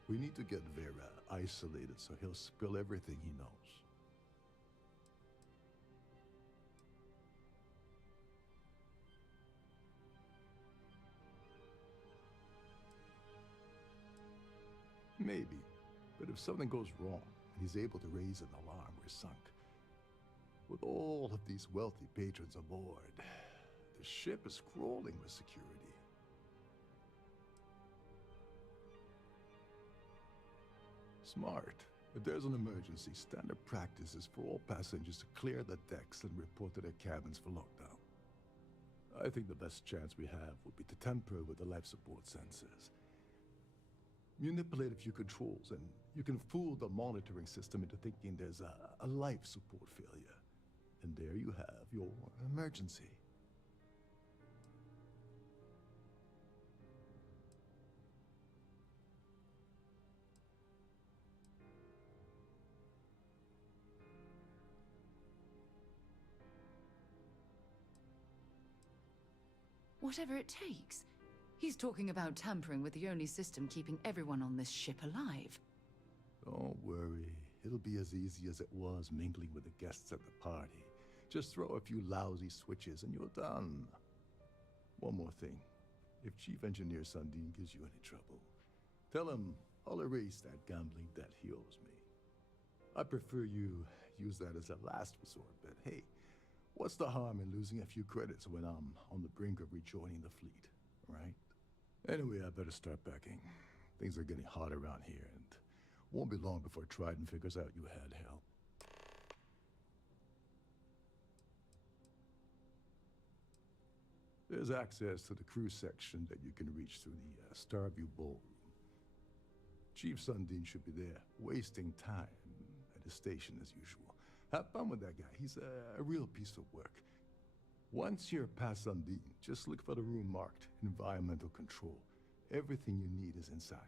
We need to get Vera isolated so he'll spill everything he knows. Maybe. But if something goes wrong and he's able to raise an alarm, we're sunk. With all of these wealthy patrons aboard, the ship is crawling with security. Smart. If there's an emergency, standard practice is for all passengers to clear the decks and report to their cabins for lockdown. I think the best chance we have would be to tamper with the life support sensors. Manipulate a few controls, and you can fool the monitoring system into thinking there's a life support failure. And there you have your emergency. Whatever it takes. He's talking about tampering with the only system keeping everyone on this ship alive. Don't worry. It'll be as easy as it was mingling with the guests at the party. Just throw a few lousy switches and you're done. One more thing. If Chief Engineer Sundin gives you any trouble, tell him I'll erase that gambling debt he owes me. I prefer you use that as a last resort, but hey, what's the harm in losing a few credits when I'm on the brink of rejoining the fleet, right? Anyway, I better start packing. Things are getting hot around here, and won't be long before Trident figures out you had help. There's access to the crew section that you can reach through the Starview ballroom. Chief Sundin should be there, wasting time at his station as usual. Have fun with that guy. He's a real piece of work. Once you're past Sundin, just look for the room marked Environmental Control. Everything you need is inside.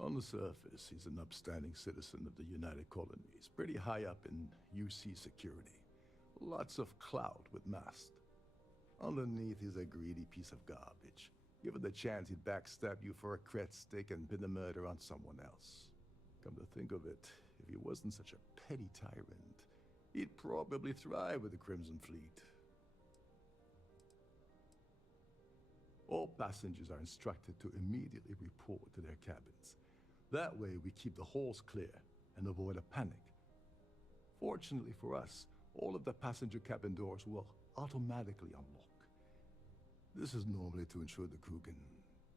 On the surface, he's an upstanding citizen of the United Colonies, pretty high up in UC security. Lots of clout with mast. Underneath, he's a greedy piece of garbage. Given the chance, he'd backstab you for a cret stick and pin the murder on someone else. Come to think of it, if he wasn't such a petty tyrant, he'd probably thrive with the Crimson Fleet. All passengers are instructed to immediately report to their cabins. That way, we keep the halls clear and avoid a panic. Fortunately for us, all of the passenger cabin doors will automatically unlock. This is normally to ensure the crew can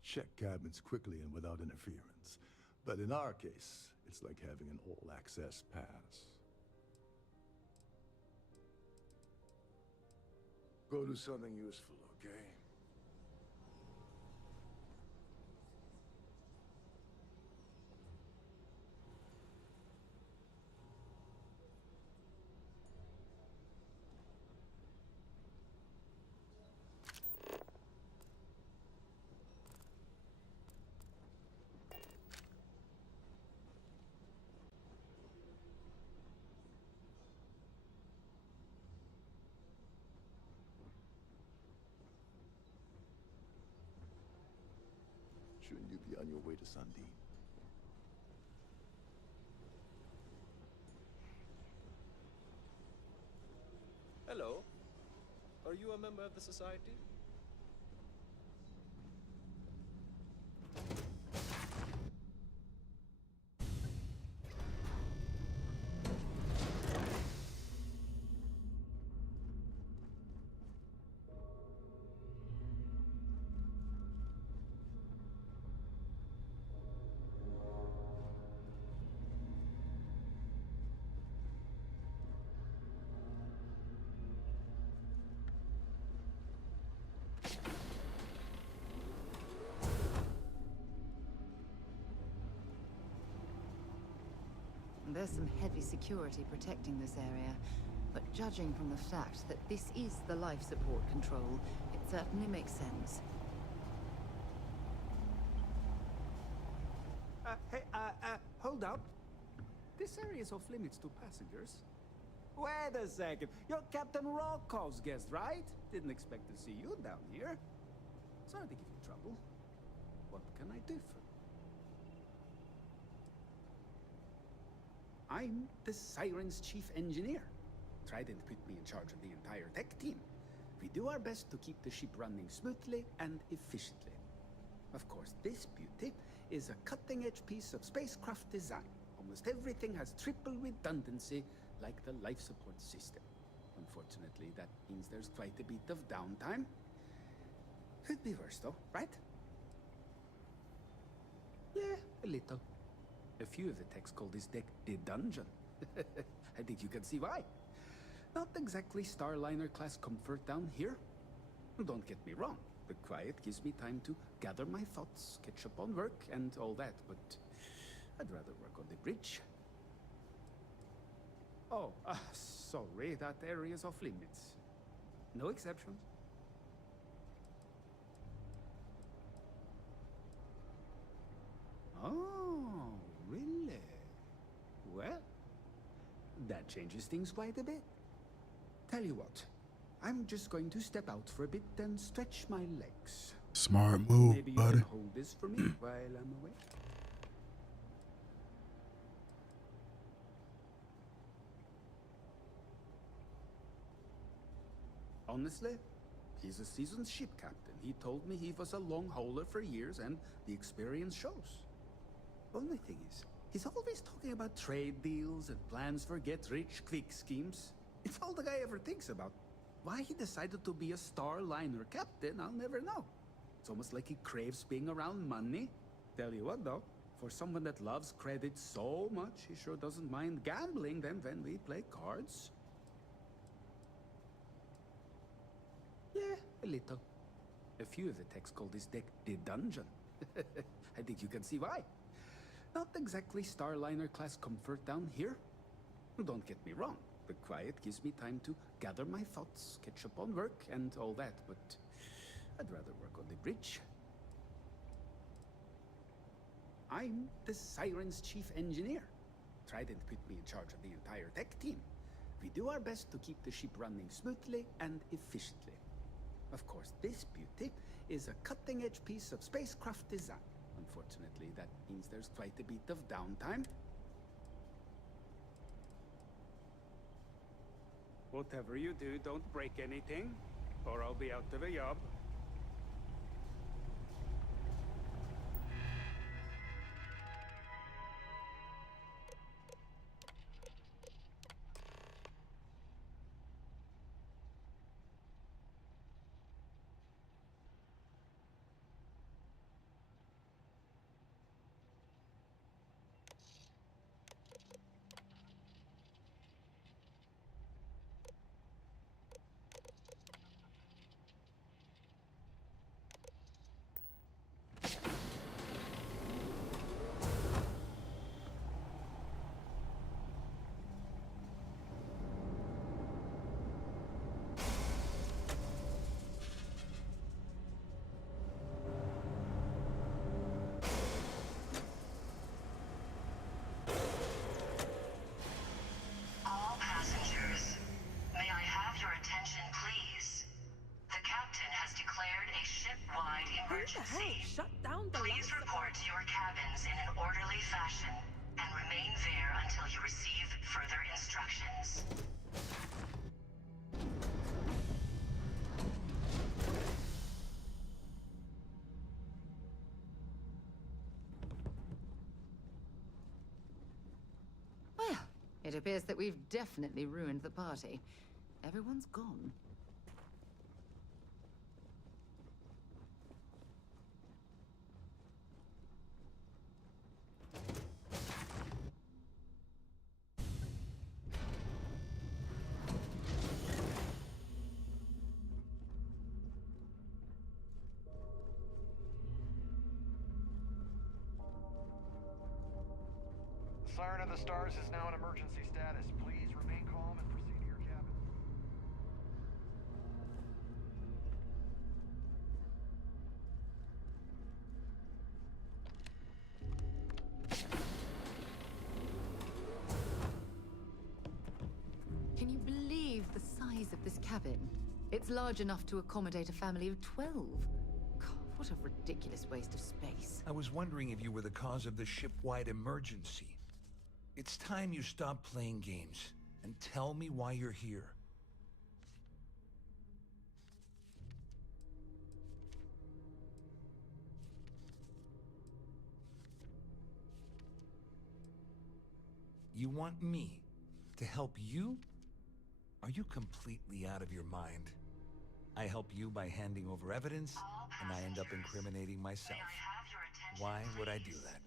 check cabins quickly and without interference. But in our case, it's like having an all-access pass. Go do something useful, okay? Shouldn't you be on your way to Sundin? Hello. Are you a member of the Society? There's some heavy security protecting this area, but judging from the fact that this is the life support control, it certainly makes sense. Hold up. This area is off limits to passengers. Wait a second. You're Captain Rocco's guest, right? Didn't expect to see you down here. Sorry to give you trouble. What can I do for you? I'm the Siren's chief engineer. Trident put me in charge of the entire tech team. We do our best to keep the ship running smoothly and efficiently. Of course, this beauty is a cutting-edge piece of spacecraft design. Almost everything has triple redundancy, like the life support system. Unfortunately, that means there's quite a bit of downtime. Could be worse, though, right? Yeah, a little. A few of the techs call this deck the dungeon. I think you can see why. Not exactly Starliner-class comfort down here. Don't get me wrong. The quiet gives me time to gather my thoughts, catch up on work, and all that, but I'd rather work on the bridge. Oh, sorry, that area's off limits. No exceptions. Oh, really? Well, that changes things quite a bit. Tell you what, I'm just going to step out for a bit and stretch my legs. Smart move, Maybe you buddy. can hold this for me while I'm away. Honestly, he's a seasoned ship captain. He told me he was a long hauler for years, and the experience shows. Only thing is, he's always talking about trade deals and plans for get-rich-quick schemes. It's all the guy ever thinks about. Why he decided to be a Starliner captain, I'll never know. It's almost like he craves being around money. Tell you what, though, for someone that loves credit so much, he sure doesn't mind gambling them when we play cards. Yeah, a little. A few of the techs call this deck the dungeon. I think you can see why. Not exactly Starliner-class comfort down here. Don't get me wrong. The quiet gives me time to gather my thoughts, catch up on work, and all that, but I'd rather work on the bridge. I'm the Siren's chief engineer. Trident put me in charge of the entire tech team. We do our best to keep the ship running smoothly and efficiently. Of course, this beauty is a cutting-edge piece of spacecraft design. Unfortunately, that means there's quite a bit of downtime. Whatever you do, don't break anything, or I'll be out of a job. All passengers, may I have your attention, please? The captain has declared a ship-wide emergency. Shut down the Please report to your cabins in an orderly fashion and remain there until you receive further instructions. Well, it appears that we've definitely ruined the party. Everyone's gone. Siren of the Stars is now in emergency status. Please remain calm and proceed to your cabin. cabin. It's large enough to accommodate a family of 12. God, what a ridiculous waste of space. I was wondering if you were the cause of the ship-wide emergency. It's time you stop playing games and tell me why you're here. You want me to help you? Are you completely out of your mind? I help you by handing over evidence, and I end up incriminating myself. Why would I do that?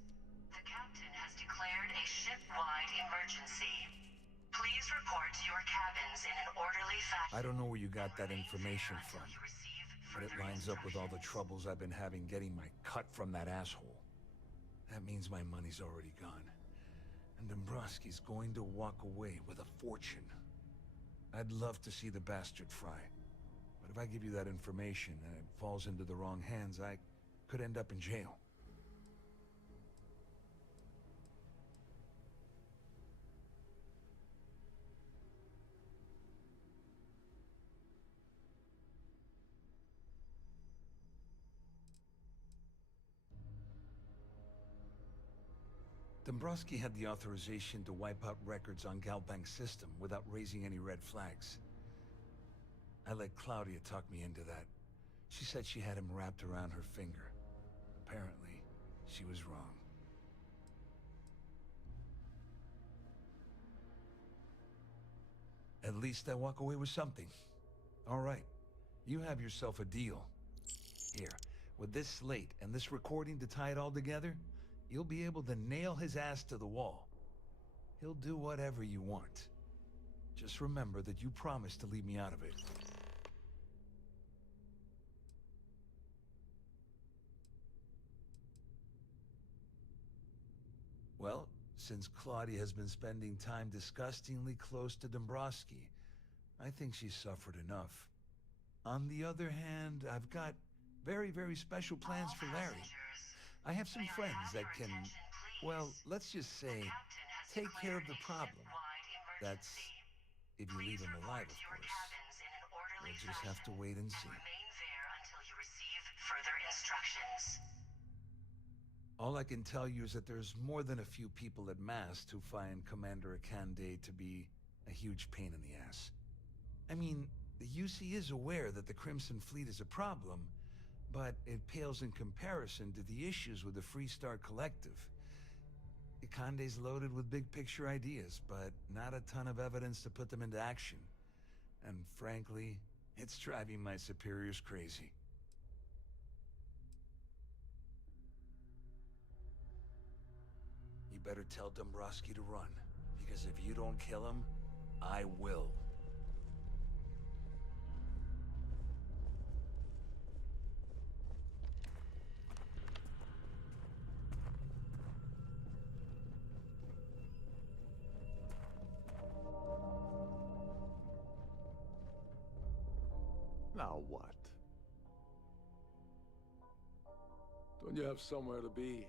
The captain has declared a ship-wide emergency. Please report to your cabins in an orderly fashion. I don't know where you got that information from, but it lines up with all the troubles I've been having getting my cut from that asshole. That means my money's already gone, and Dombrowski's going to walk away with a fortune. I'd love to see the bastard fry, but if I give you that information and it falls into the wrong hands, I could end up in jail. Dombrowski had the authorization to wipe out records on Galbank's system without raising any red flags. I let Claudia talk me into that. She said she had him wrapped around her finger. Apparently, she was wrong. At least I walk away with something. All right, you have yourself a deal. Here, with this slate and this recording to tie it all together, you'll be able to nail his ass to the wall. He'll do whatever you want. Just remember that you promised to leave me out of it. Well, since Claudia has been spending time disgustingly close to Dombrowski, I think she's suffered enough. On the other hand, I've got very, very special plans for Larry. I have some friends that can, well, let's just say, take care of the problem. That's if you leave him alive, of course. We'll just have to wait and see. Remain there until you receive further instructions. All I can tell you is that there's more than a few people at Mast who find Commander Akande to be a huge pain in the ass. I mean, the UC is aware that the Crimson Fleet is a problem, but it pales in comparison to the issues with the Freestar Collective. Akande's loaded with big-picture ideas, but not a ton of evidence to put them into action. And frankly, it's driving my superiors crazy. You better tell Dombrowski to run, because if you don't kill him, I will. Now what? Don't you have somewhere to be?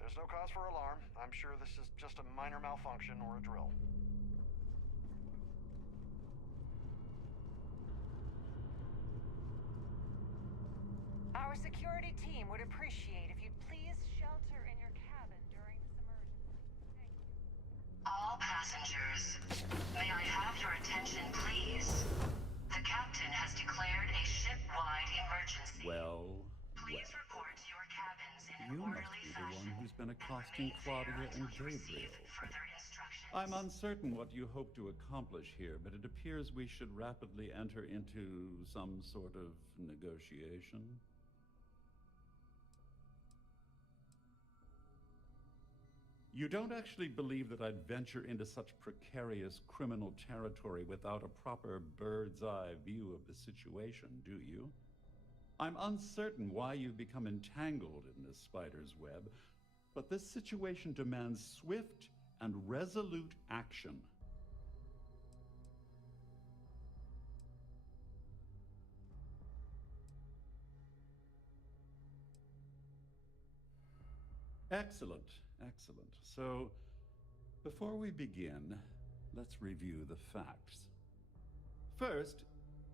There's no cause for alarm. I'm sure this is just a minor malfunction or a drill. Our security team would appreciate if you'd please shelter in your cabin during this emergency. Thank you. All passengers, may I have your attention, please? The captain has declared a ship-wide emergency. Please report to your cabins in an You must orderly be the fashion. one who's been accosting Claudia and Gabriel. Further instructions. I'm uncertain what you hope to accomplish here, but it appears we should rapidly enter into some sort of negotiation. You don't actually believe that I'd venture into such precarious criminal territory without a proper bird's-eye view of the situation, do you? I'm uncertain why you've become entangled in this spider's web, but this situation demands swift and resolute action. Excellent, excellent. So, before we begin, let's review the facts. First,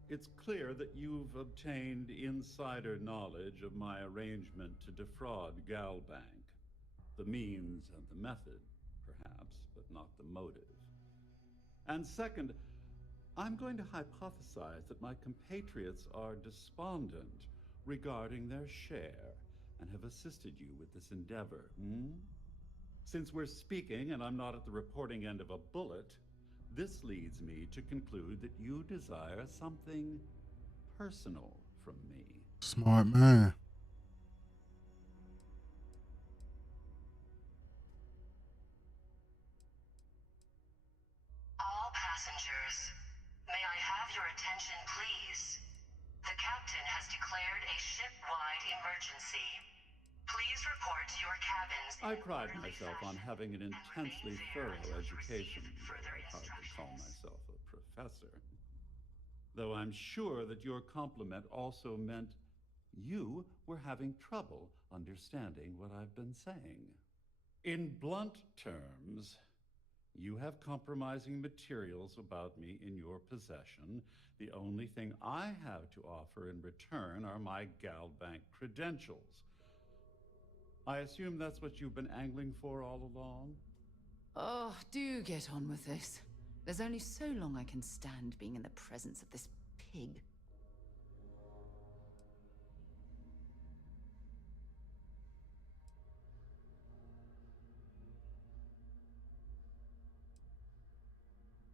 it's clear that you've obtained insider knowledge of my arrangement to defraud Galbank. The means and the method, perhaps, but not the motive. And second, I'm going to hypothesize that my compatriots are despondent regarding their share and have assisted you with this endeavor. Since we're speaking and I'm not at the reporting end of a bullet, this leads me to conclude that you desire something personal from me. Smart man. All passengers, may I have your attention, please? The captain has declared a ship-wide emergency. Please report to your cabins. I pride myself on having an intensely thorough education, though I'd hardly call myself a professor. Though I'm sure that your compliment also meant you were having trouble understanding what I've been saying. In blunt terms, you have compromising materials about me in your possession. The only thing I have to offer in return are my Galbank credentials. I assume that's what you've been angling for all along? Oh, do get on with this. There's only so long I can stand being in the presence of this pig.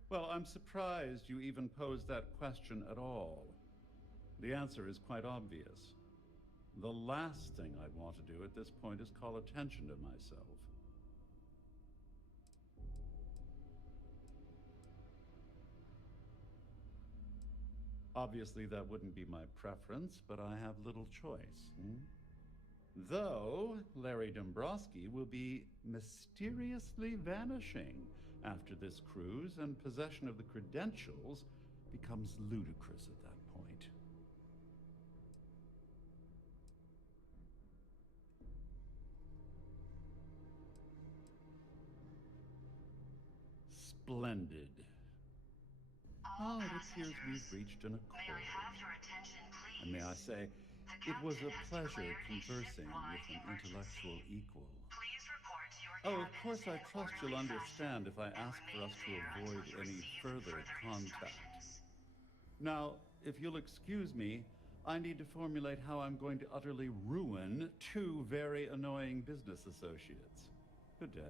Well, I'm surprised you even posed that question at all. The answer is quite obvious. The last thing I'd want to do at this point is call attention to myself. Obviously, that wouldn't be my preference, but I have little choice. Though Larry Dombrowski will be mysteriously vanishing after this cruise, and possession of the credentials becomes ludicrous at that point. Splendid. It appears we've reached an accord. May I have your attention, please? And may I say, it was a pleasure conversing with an intellectual equal. Please report to your Oh, of cabins course, in I an trust you'll orderly understand if I ask for us to avoid any further contact. Now, if you'll excuse me, I need to formulate how I'm going to utterly ruin two very annoying business associates. Good day.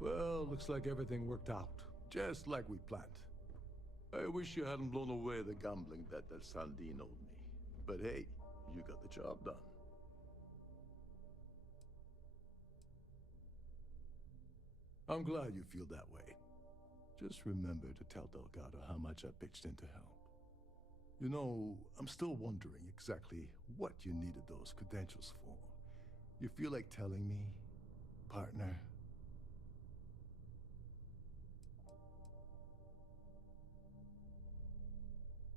Well, looks like everything worked out, just like we planned. I wish you hadn't blown away the gambling bet that Saldin owed me. But hey, you got the job done. I'm glad you feel that way. Just remember to tell Delgado how much I pitched in to help. You know, I'm still wondering exactly what you needed those credentials for. You feel like telling me, partner?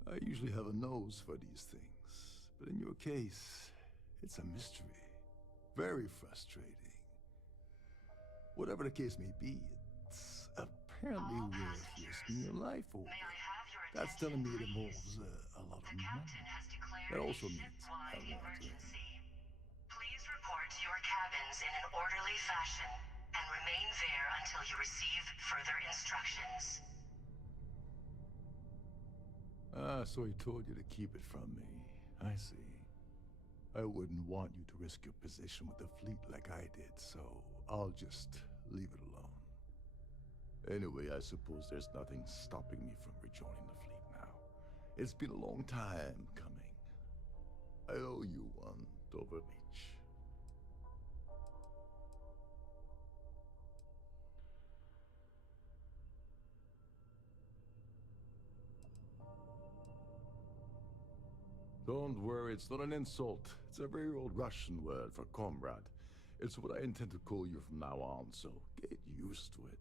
I usually have a nose for these things, but in your case, it's a mystery. Very frustrating. Whatever the case may be, it's apparently worth risking your life over. That's telling me it involves a lot of money. That also means I want it. Please report to your cabins in an orderly fashion and remain there until you receive further instructions. Ah, so he told you to keep it from me. I see. I wouldn't want you to risk your position with the fleet like I did, so I'll just leave it alone. Anyway, I suppose there's nothing stopping me from rejoining the fleet now. It's been a long time coming. I owe you one, Doverbeach. Don't worry, it's not an insult. It's a very old Russian word for comrade. It's what I intend to call you from now on, so get used to it.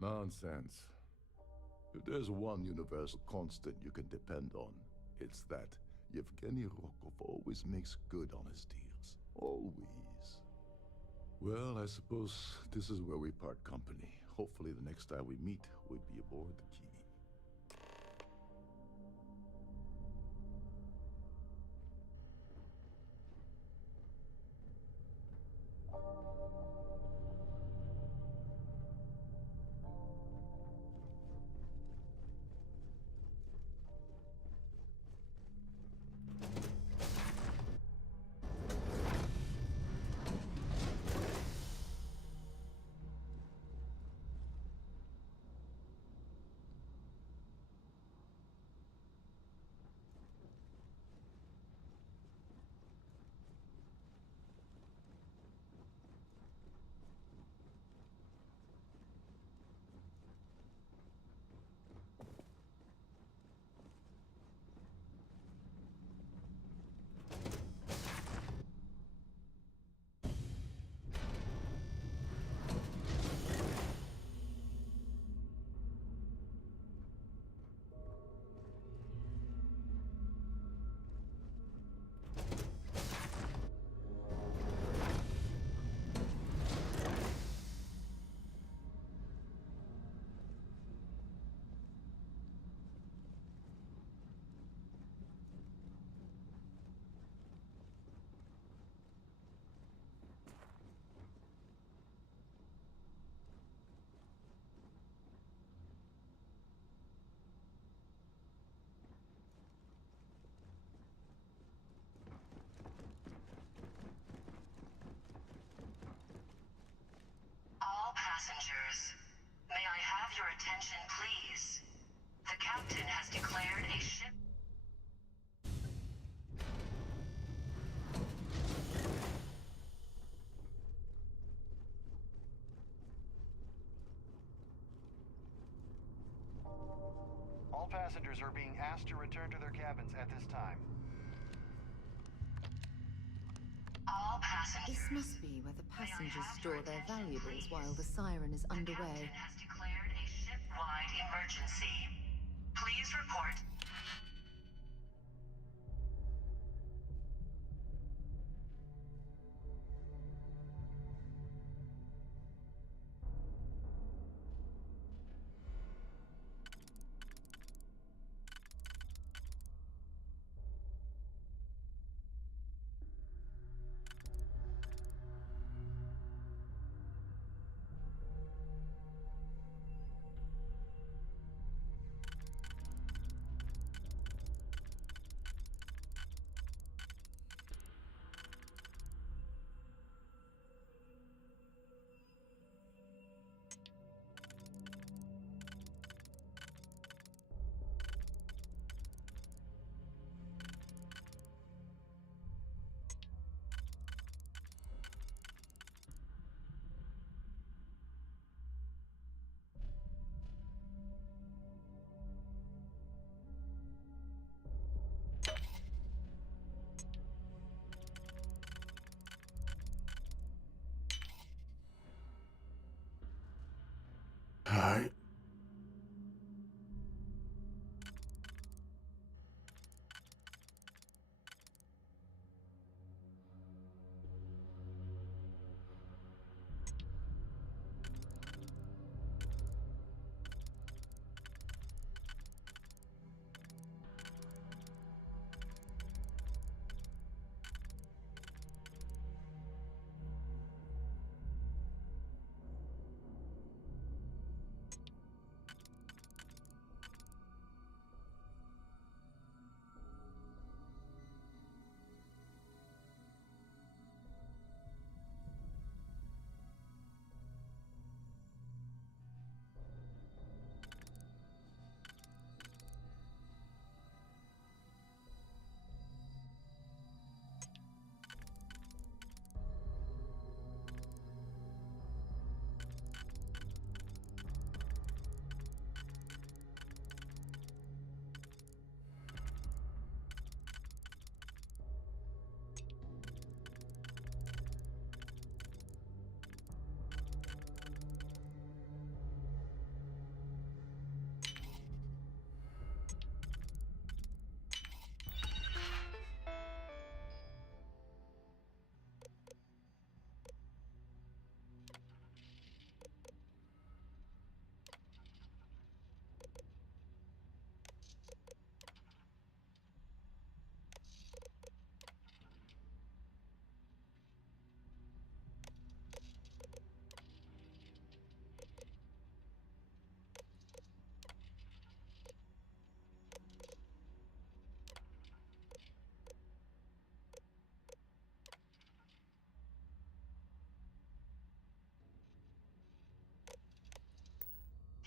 Nonsense. If there's one universal constant you can depend on, it's that Yevgeny Rokov always makes good on his deals. Always. Well, I suppose this is where we part company. Hopefully the next time we meet, we'll be aboard the Key. All passengers, may I have your attention, please? The captain has declared a ship... All passengers are being asked to return to their cabins at this time. All passengers... This must be where the passengers store their valuables while the siren is underway. The captain has declared a ship-wide emergency. Please report...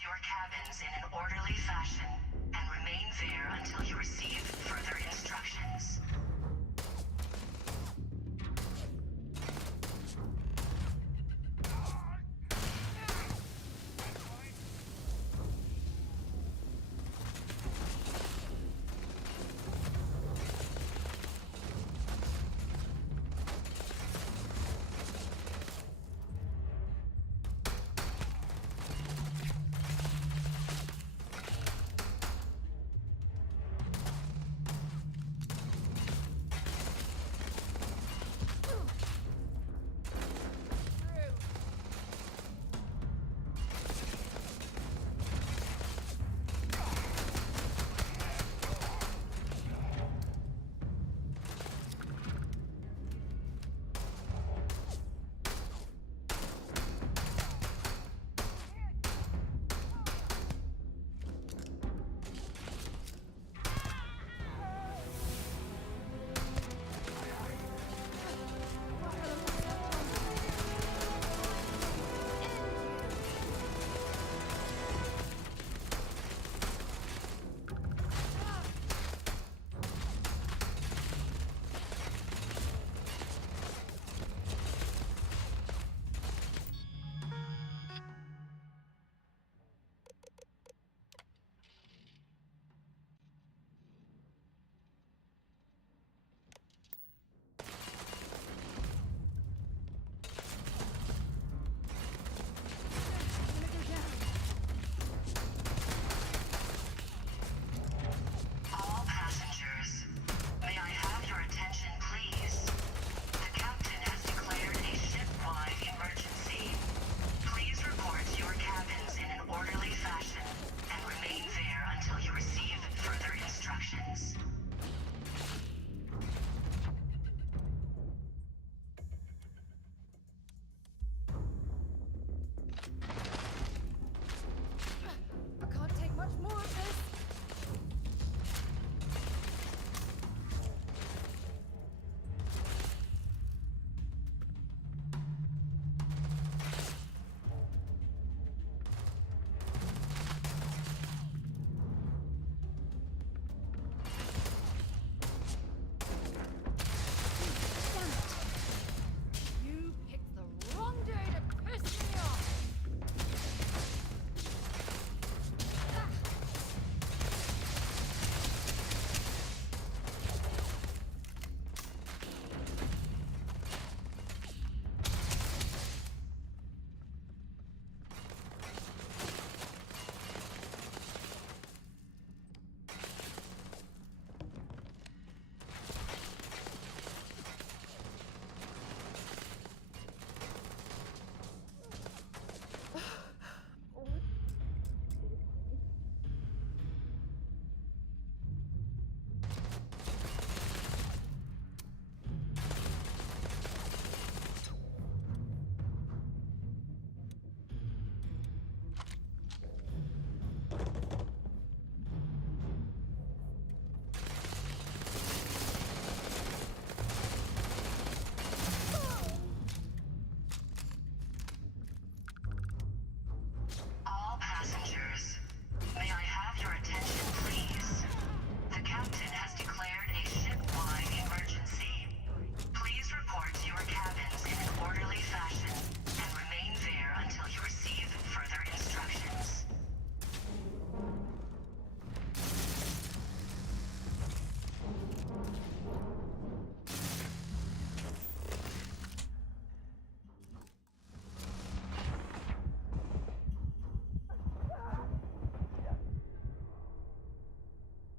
your cabins in an orderly fashion and remain there until you receive further instructions.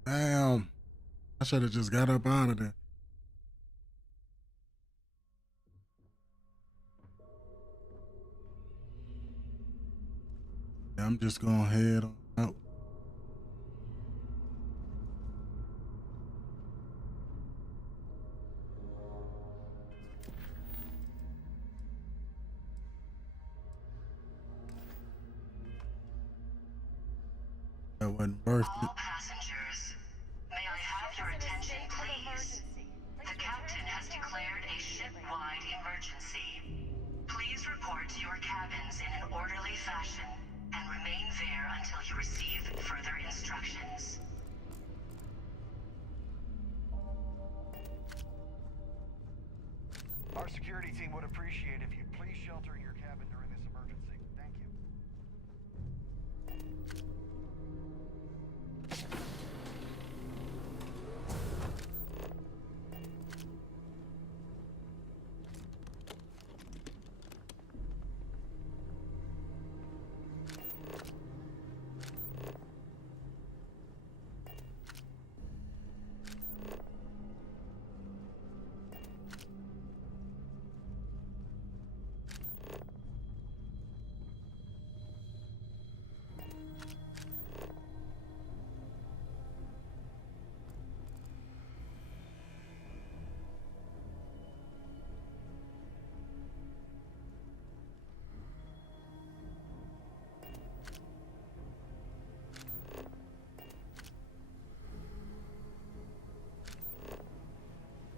Damn. I should have just got up out of there. Yeah, I'm just going to head on out. That wasn't worth it. Passengers, may I have your attention, please? The captain has declared a ship-wide emergency. Please report to your cabins in an orderly fashion and remain there Our security team would appreciate if you'd please shelter in your cabin during this emergency. Thank you.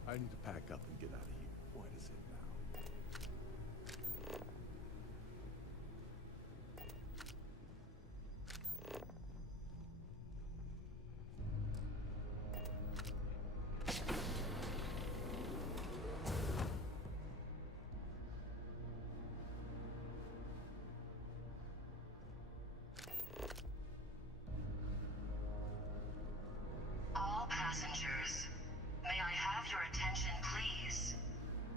I need to pack up and get out of here. What is it now? All passengers, may I have your attention, please?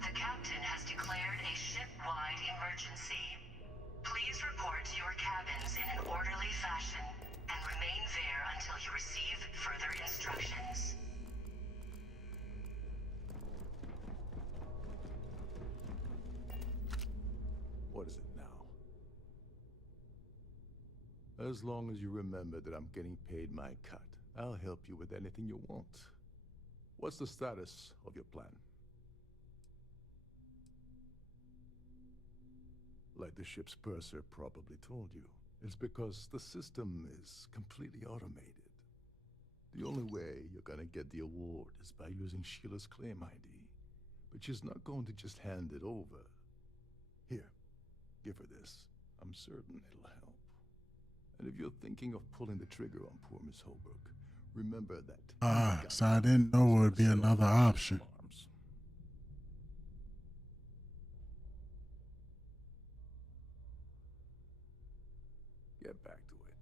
The captain has declared a ship-wide emergency. Please report to your cabins in an orderly fashion and remain there until you receive further instructions. What is it now? As long as you remember that I'm getting paid my cut, I'll help you with anything you want. What's the status of your plan? Like the ship's purser probably told you, it's because the system is completely automated. The only way you're gonna get the award is by using Sheila's claim ID. But she's not going to just hand it over. Here, give her this. I'm certain it'll help. And if you're thinking of pulling the trigger on poor Miss Holbrook, remember that. So I didn't know it would be another option. Get back to it.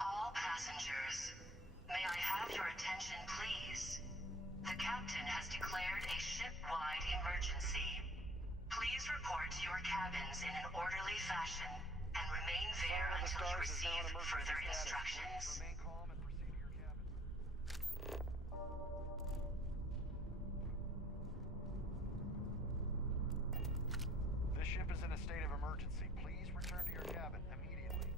All passengers, may I have your attention, please? The captain has declared a ship-wide emergency. Please report to your cabins in an orderly fashion and remain there until you receive further instructions. Remain calm and proceed to your cabin. This ship is in a state of emergency. Please return to your cabin immediately.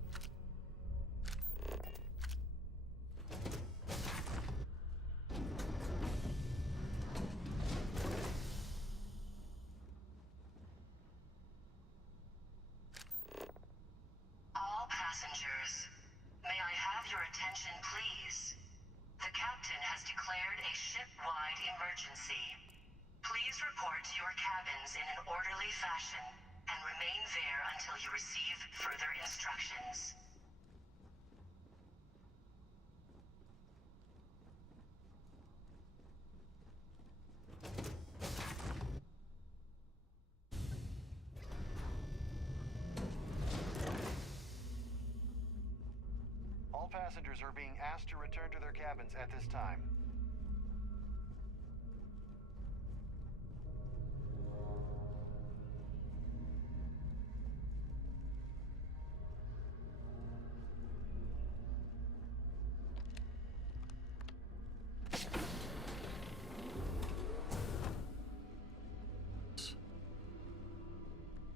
All passengers, may I have your attention, please? The captain has declared a ship-wide emergency. Please report to your cabins in an orderly fashion and remain there until you receive further instructions. All passengers are being asked to return to their cabins at this time.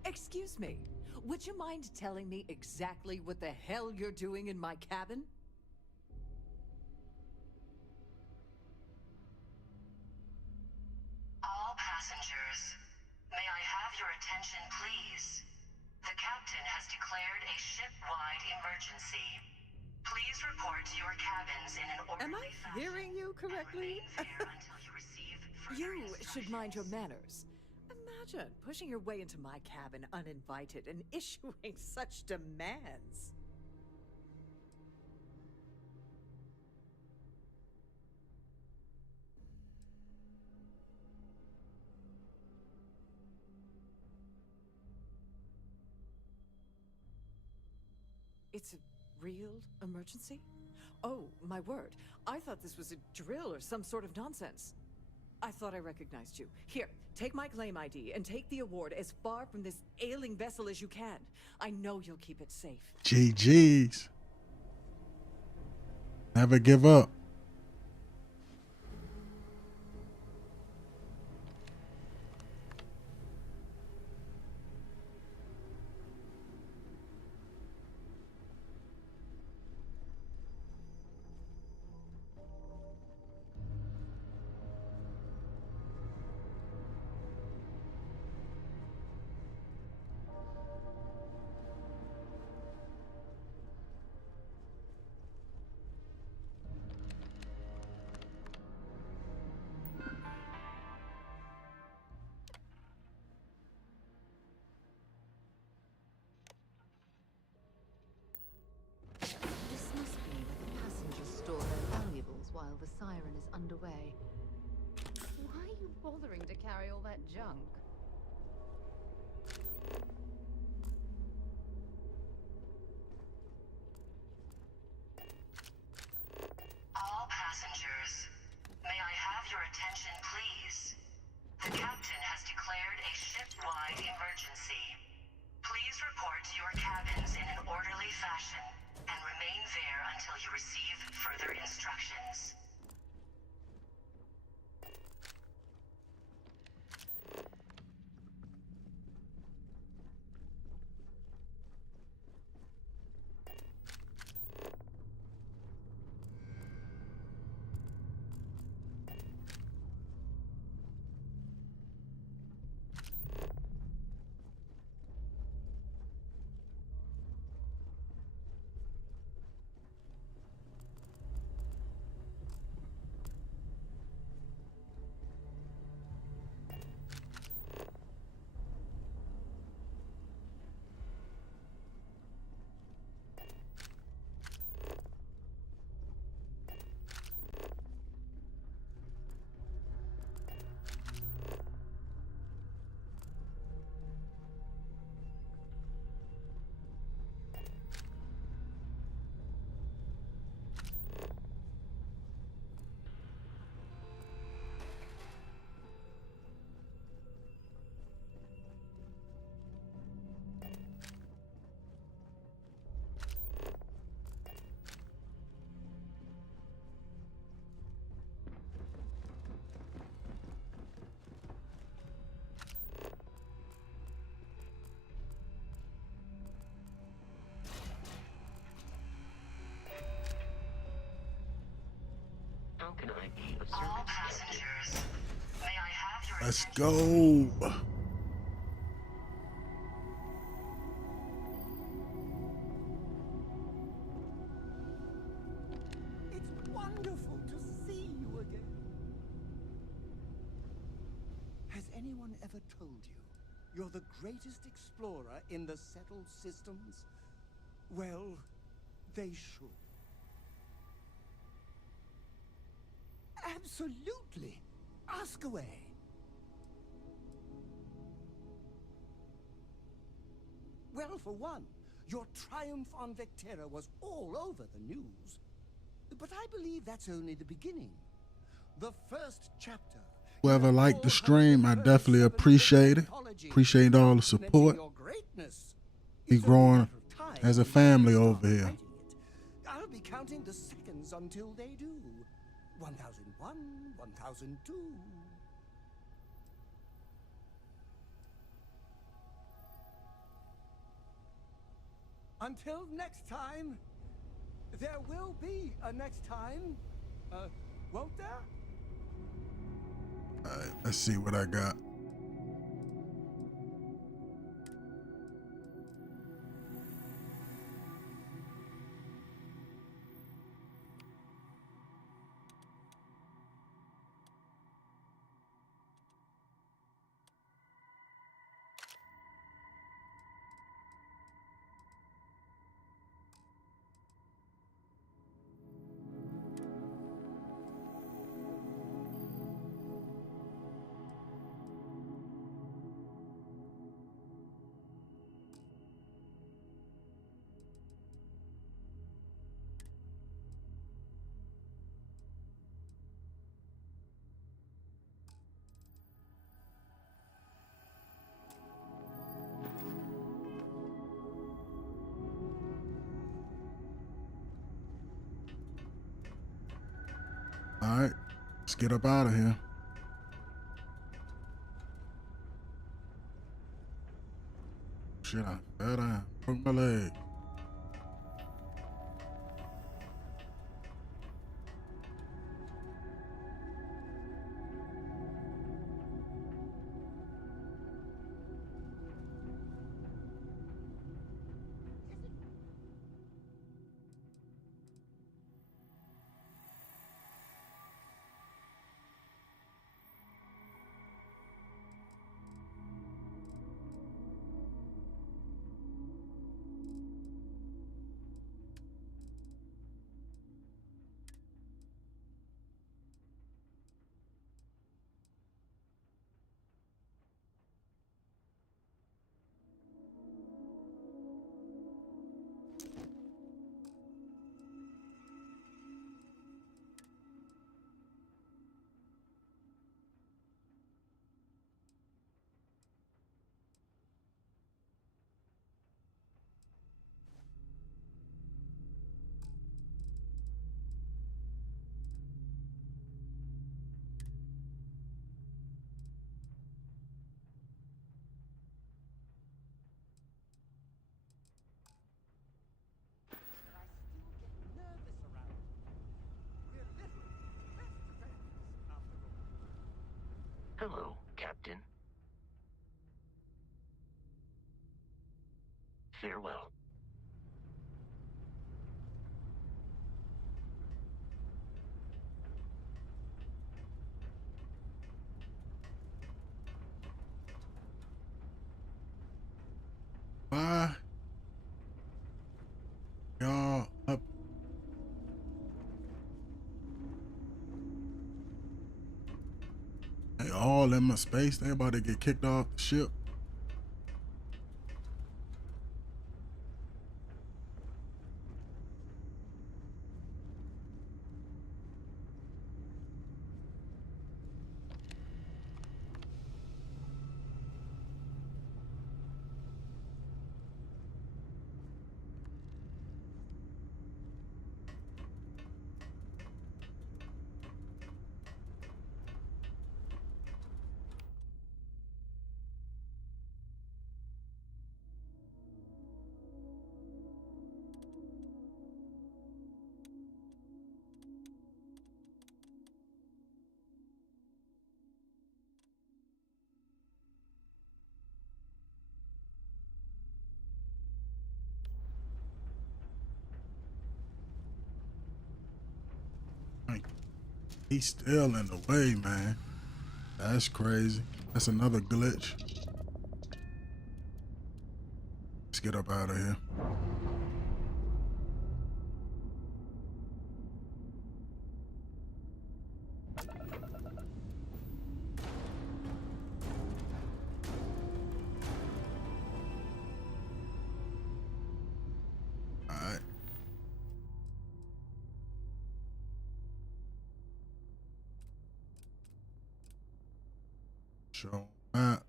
Excuse me, would you mind telling me exactly what the hell you're doing in my cabin? report to your cabins in an Am orderly I fashion. hearing you correctly? Until you receive further You instructions. should mind your manners. Imagine pushing your way into my cabin uninvited and issuing such demands. It's a real emergency? Oh, my word. I thought this was a drill or some sort of nonsense. I thought I recognized you. Here, take my claim ID and take the award as far from this ailing vessel as you can. I know you'll keep it safe. GG's. Never give up. This must be where the passengers store their valuables while the siren is underway. Why are you bothering to carry all that junk? All passengers, may I have your attention, please? The captain has declared a ship-wide emergency. Please report to your cabins in an orderly fashion and remain there until you receive further instructions. How can I be of All service? passengers, may I have your Let's attention? go. It's wonderful to see you again. Has anyone ever told you you're the greatest explorer in the settled systems? Well, they should. Absolutely. Ask away. Well, for one, your triumph on Vectera was all over the news. But I believe that's only the beginning. The first chapter. Whoever liked the stream, I definitely appreciate it. Appreciate all the support. We growing as a family over here. I'll be counting the seconds until they do. 1001, 1002. Until next time, there will be a next time. Won't there? All right, let's see what I got. All right, let's get up out of here. Shit, I fell down. Broke my leg. Hello, Captain. Farewell. Bye. Y'all up. They all in my space. They about to get kicked off the ship. He's still in the way, man. That's crazy. That's another glitch. Let's get up out of here. All right. Show map.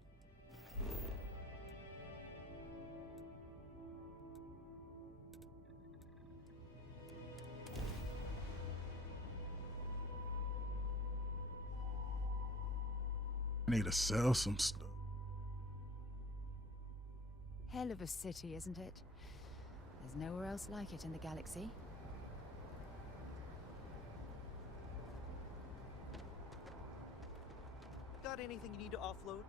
I need to sell some stuff. Hell of a city, isn't it? There's nowhere else like it in the galaxy. Got anything you need to offload?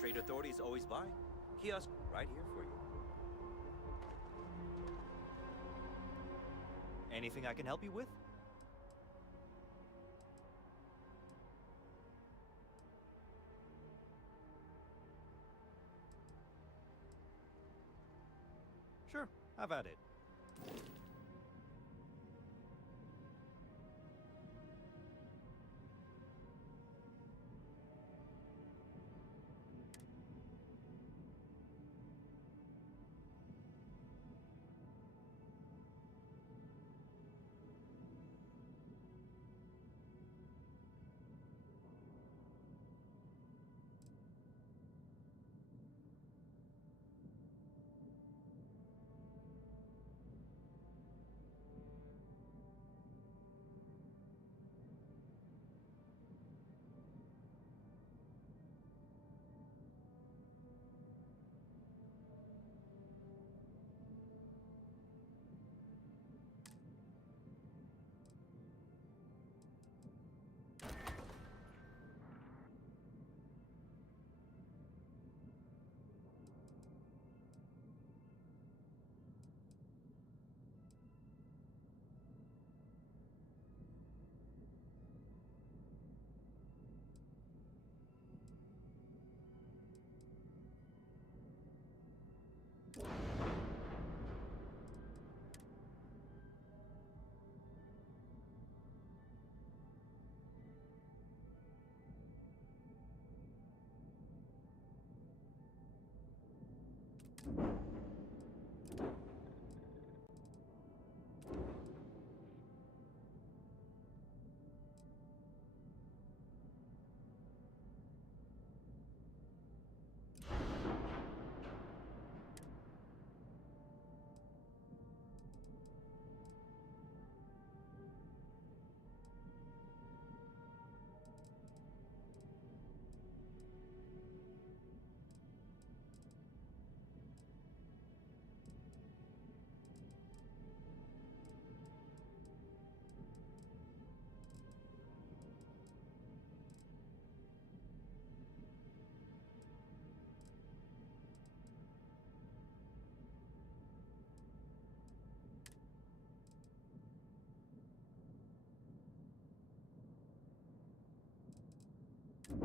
Trade authorities always buy. Kiosk right here for you. Anything I can help you with? Have at it.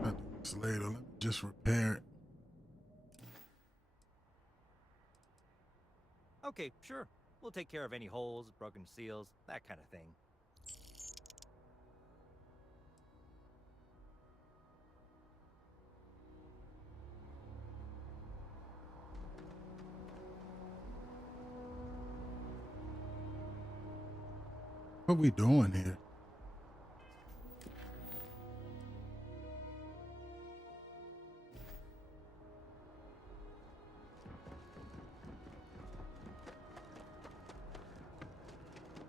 I'll do this later. Let me just repair it. Okay, sure. We'll take care of any holes, broken seals, that kind of thing. What we doing here?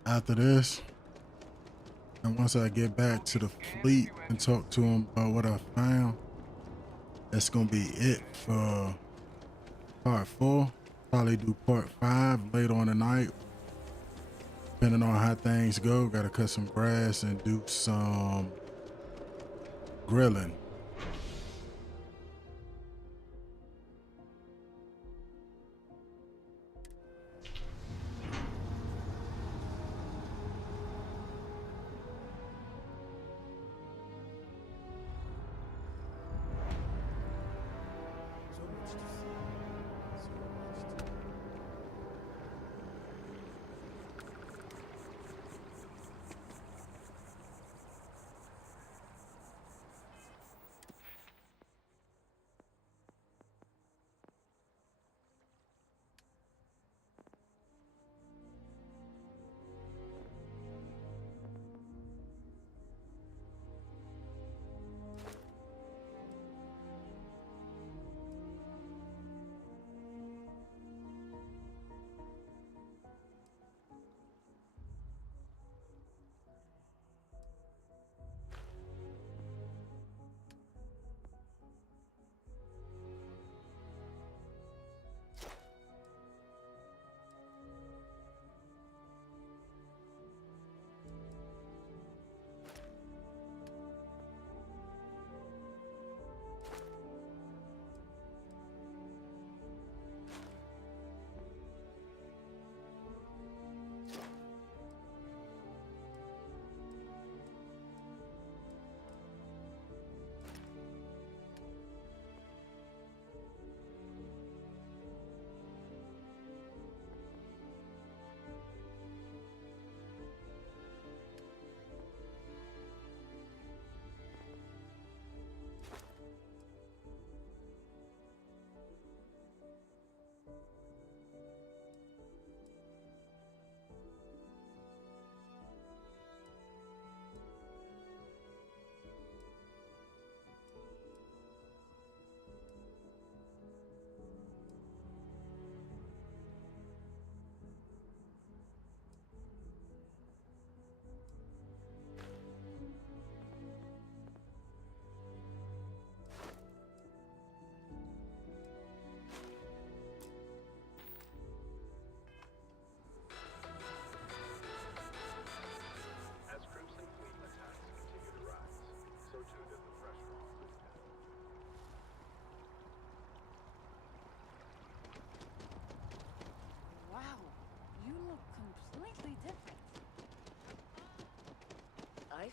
After this, and once I get back to the fleet and talk to them about what I found, that's gonna be it for part 4. Probably do part 5 later on tonight, depending on how things go. Gotta cut some grass and do some grilling.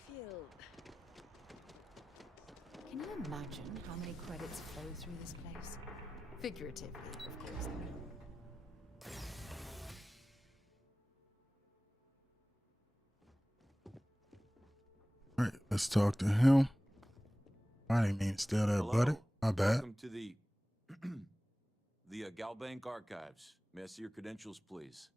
Starfield. Can you imagine how many credits flow through this place? Figuratively, of course. All right, let's talk to him. I didn't mean to steal that, buddy. My bad. Welcome to the Galbank Archives. May I see your credentials, please?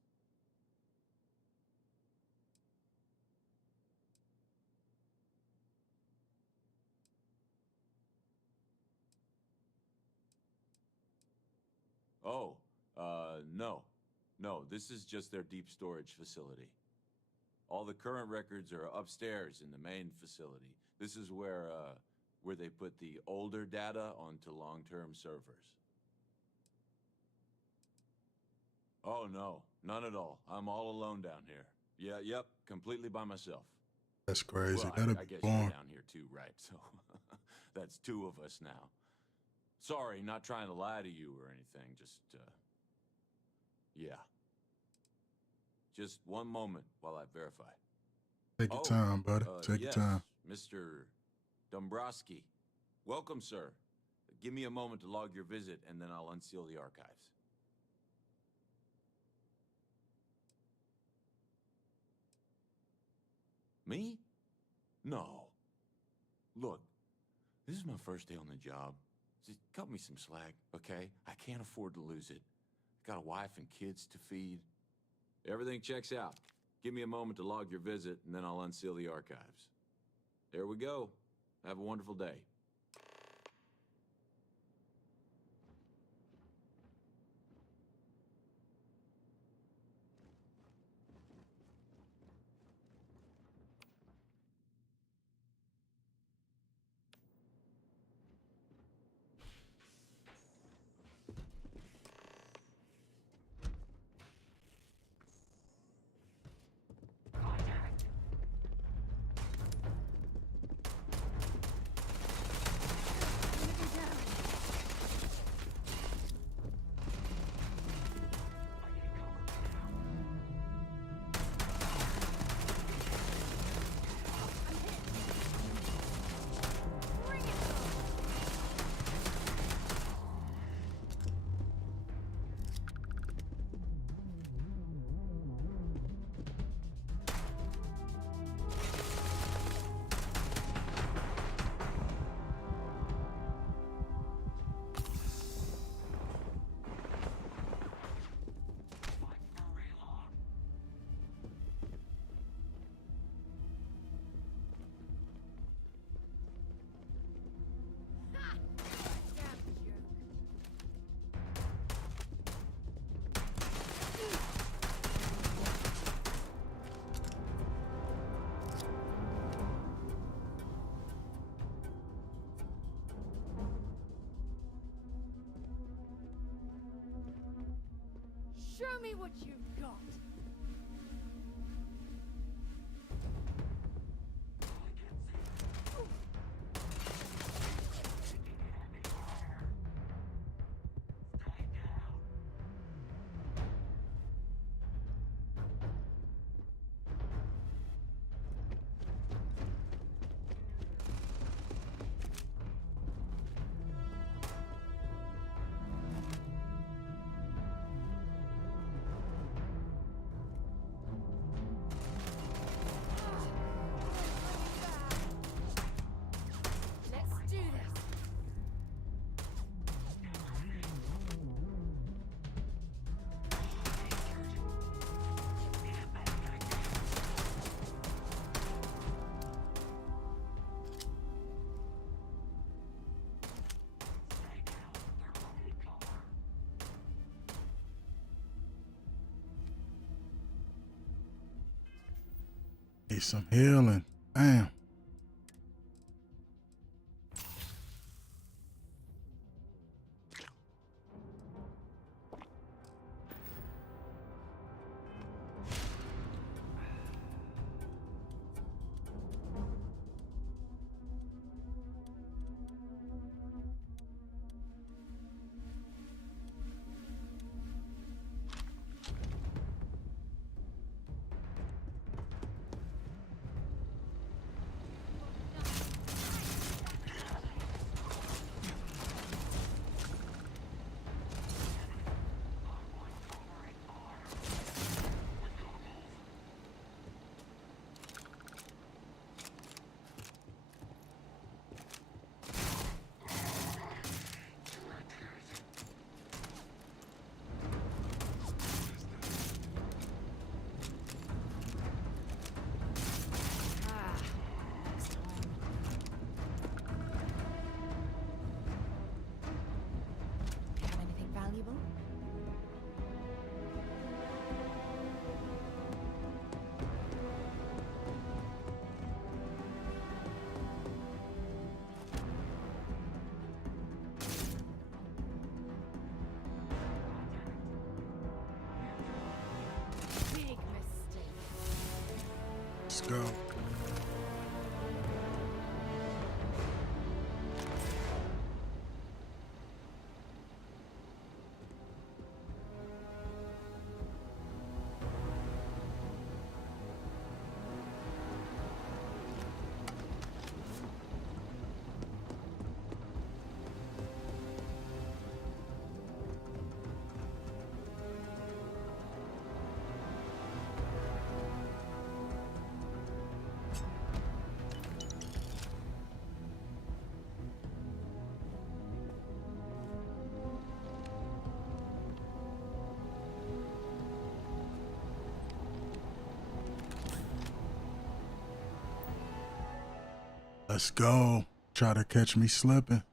Oh, no. No, this is just their deep storage facility. All the current records are upstairs in the main facility. This is where they put the older data onto long-term servers. Oh, no. None at all. I'm all alone down here. Yep, completely by myself. That's crazy. Well, That'd I be guess boring. you're down here too, right? So that's two of us now. Sorry, not trying to lie to you or anything. Just, yeah. Just one moment while I verify. Take your time, buddy. Take your time. Mr. Dombrowski. Welcome, sir. Give me a moment to log your visit, and then I'll unseal the archives. Me? No. Look, this is my first day on the job. Just cut me some slack, okay? I can't afford to lose it. Got a wife and kids to feed. Everything checks out. Give me a moment to log your visit, and then I'll unseal the archives. There we go. Have a wonderful day. Show me what you've got. Let's do this. Need some healing. Damn. Let's go. Let's go. Try to catch me slipping.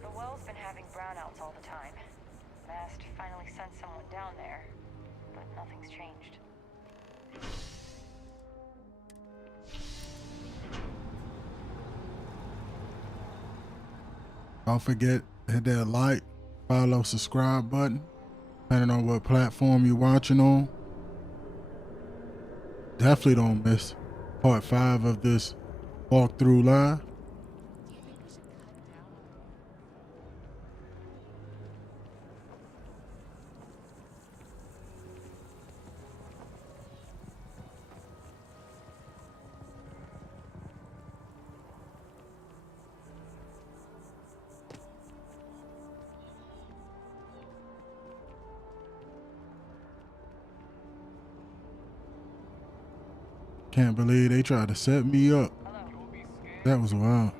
The well's been having brownouts all the time. Mast finally sent someone down there, but nothing's changed. Don't forget, hit that like, follow, subscribe button, depending on what platform you're watching on. Definitely don't miss part 5 of this walkthrough live. Can't believe they tried to set me up. Hello. That was wild.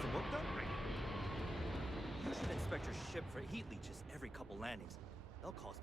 Some work done? You should inspect your ship for heat leeches every couple landings. They'll cause.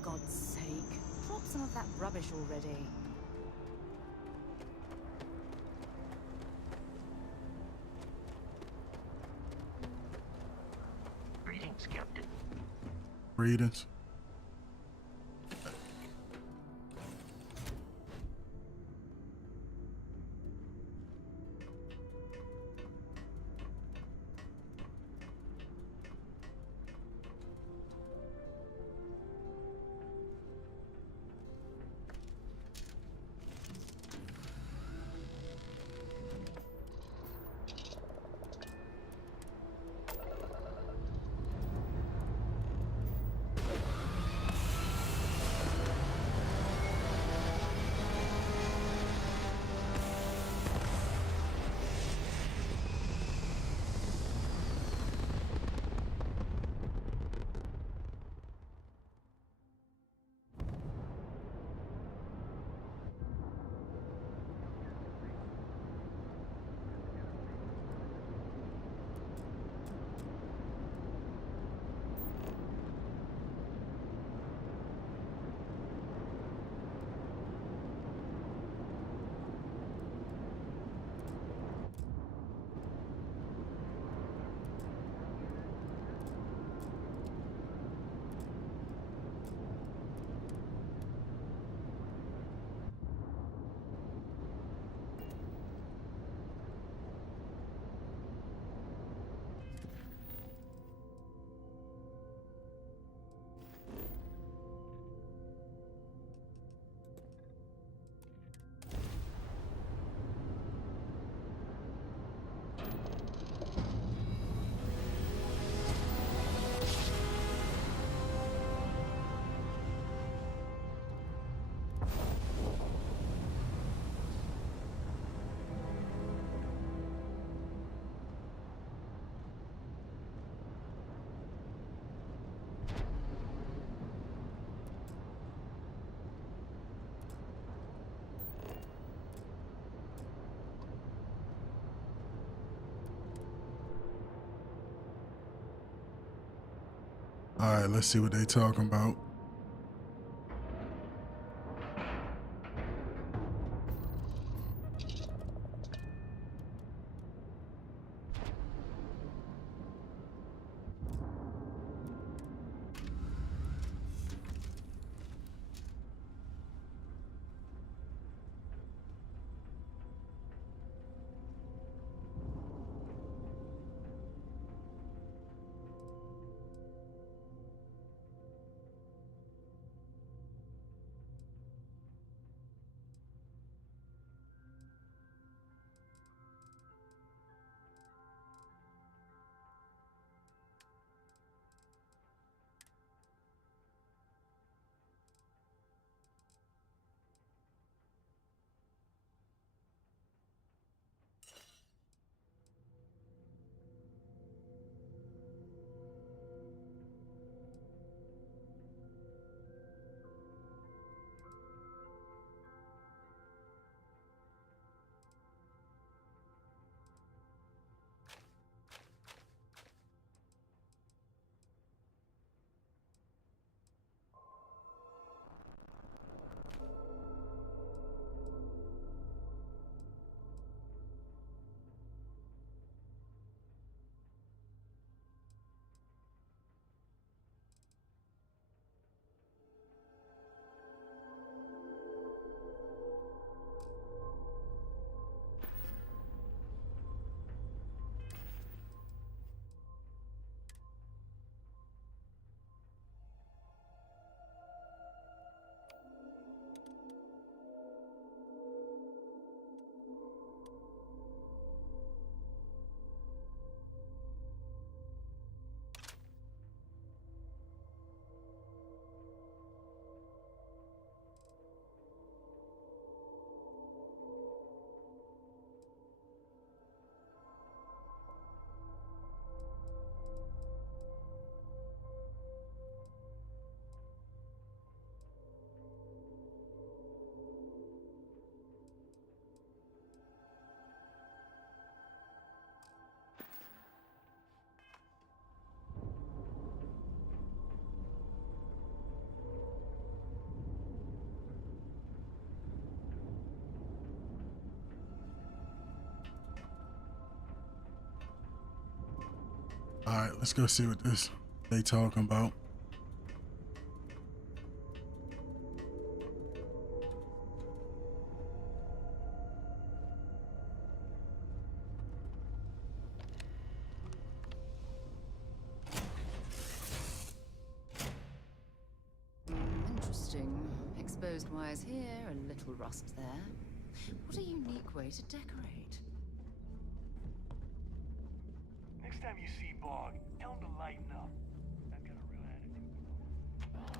For God's sake, drop some of that rubbish already. Greetings, Captain. Greetings. All right, let's see what they talking about. All right, let's go see what this they talking about. Interesting. Exposed wires here, a little rust there. What a unique way to decorate. Next time you see Bog, tell him to lighten up. I've got a real attitude.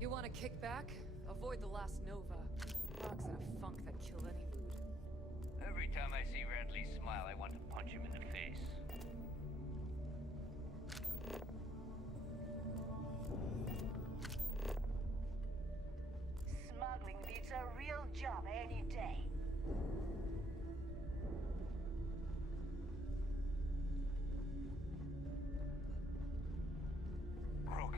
You want to kick back? Avoid the last Nova. Bog's in a funk that killed any mood. Every time I see Radley smile, I want to punch him in the face. Smuggling beats a real job any day. Rook.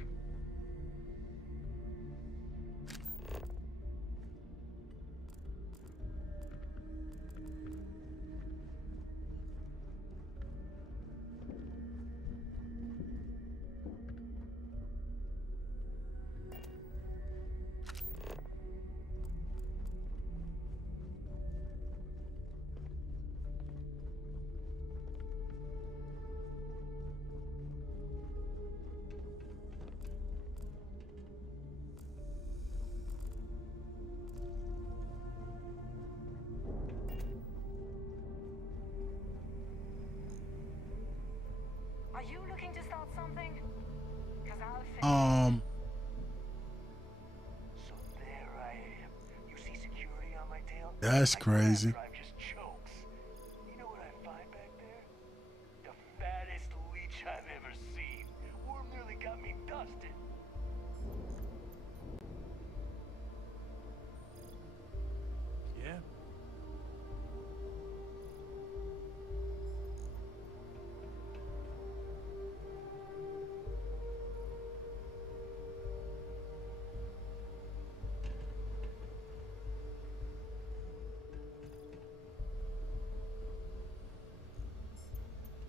Are you looking to start something? Because I'll finish. So there I am. You see security on my tail? That's crazy. Drive just chokes. You know what I find back there? The fattest leech I've ever seen. Worm nearly got me dusted. Yeah?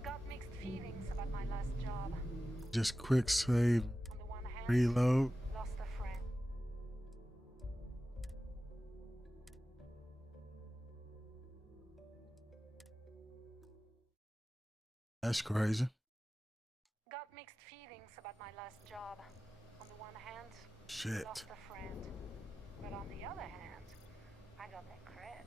Got mixed feelings about my last job. Just quick save, reload. Lost a friend. That's crazy. Got mixed feelings about my last job. On the one hand, Shit. lost a friend. But on the other hand, I got the creds.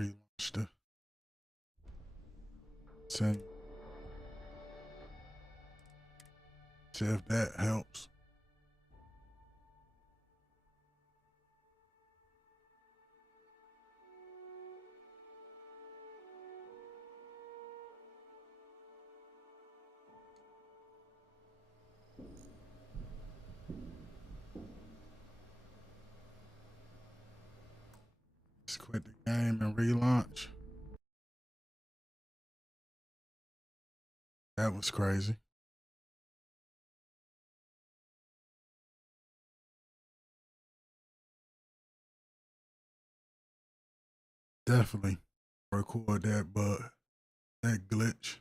Relaunched it. Same. See if that helps. Let's quit the game and relaunch. That was crazy. Definitely record that, but that glitch.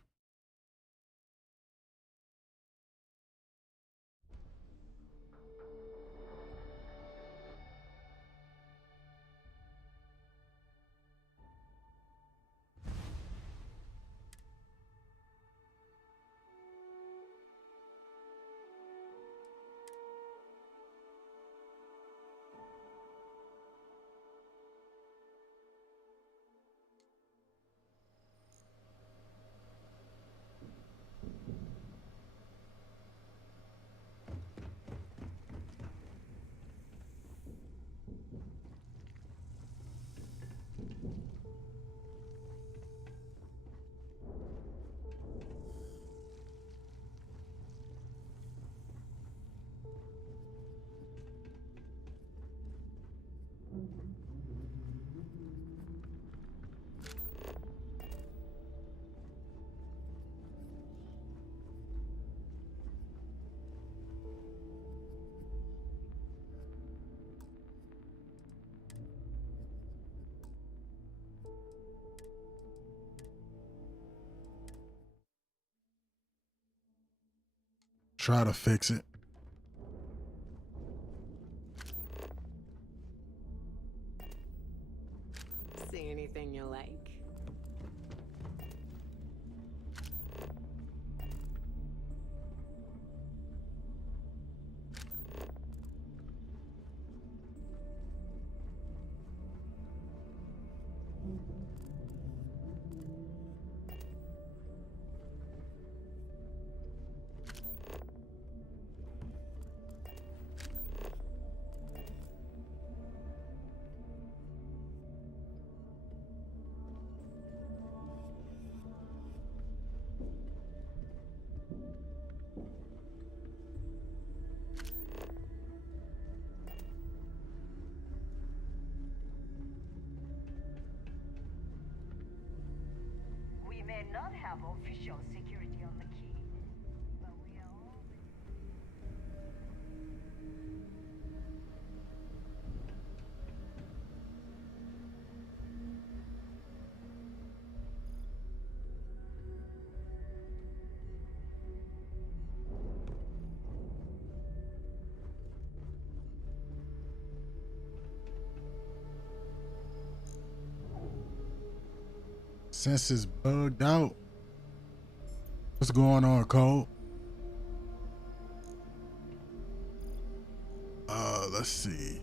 Try to fix it. See anything you like? We may not have official security on the key, but we are all... Since it's bugged out. What's going on, Cole? Let's see.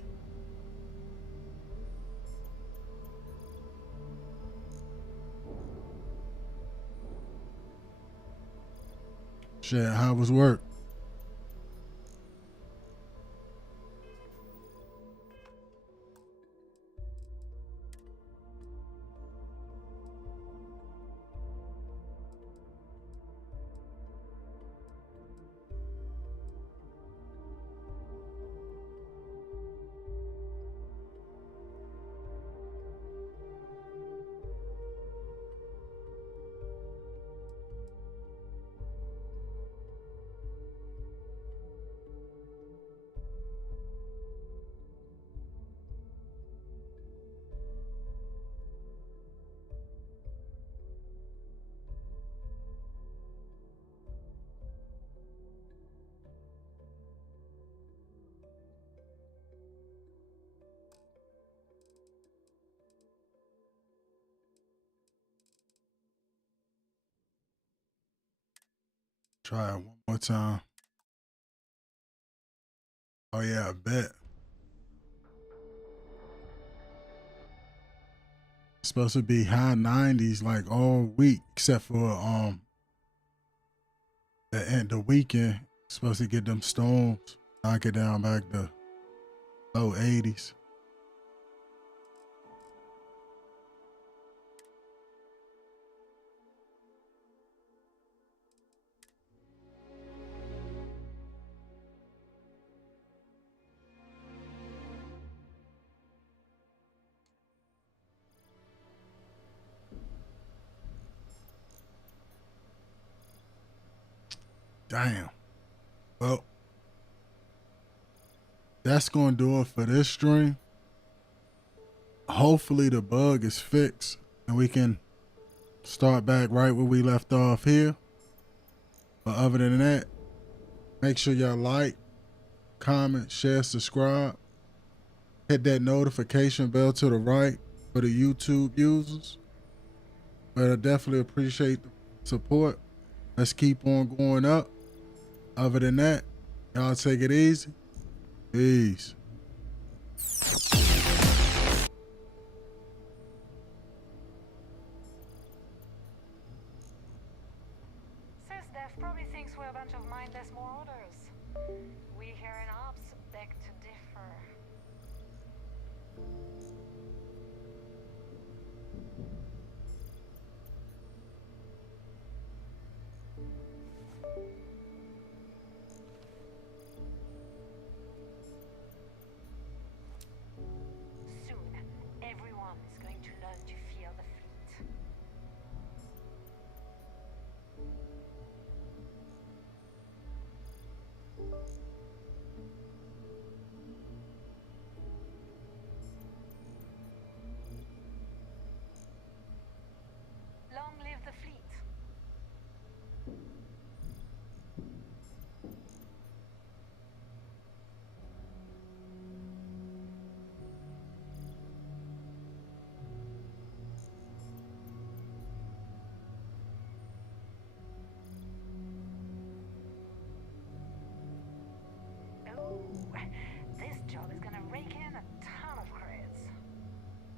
Shit, how was work? Try it one more time. Oh yeah, I bet. It's supposed to be high 90s like all week, except for the weekend. It's supposed to get them storms, knock it down back to low 80s. Damn. Well, that's going to do it for this stream. Hopefully the bug is fixed and we can start back right where we left off here. But other than that, make sure y'all like, comment, share, subscribe. Hit that notification bell to the right for the YouTube users. But I definitely appreciate the support. Let's keep on going up. Other than that, y'all take it easy. Peace. SysDev probably thinks we're a bunch of mindless marauders. We here in Ops beg to differ.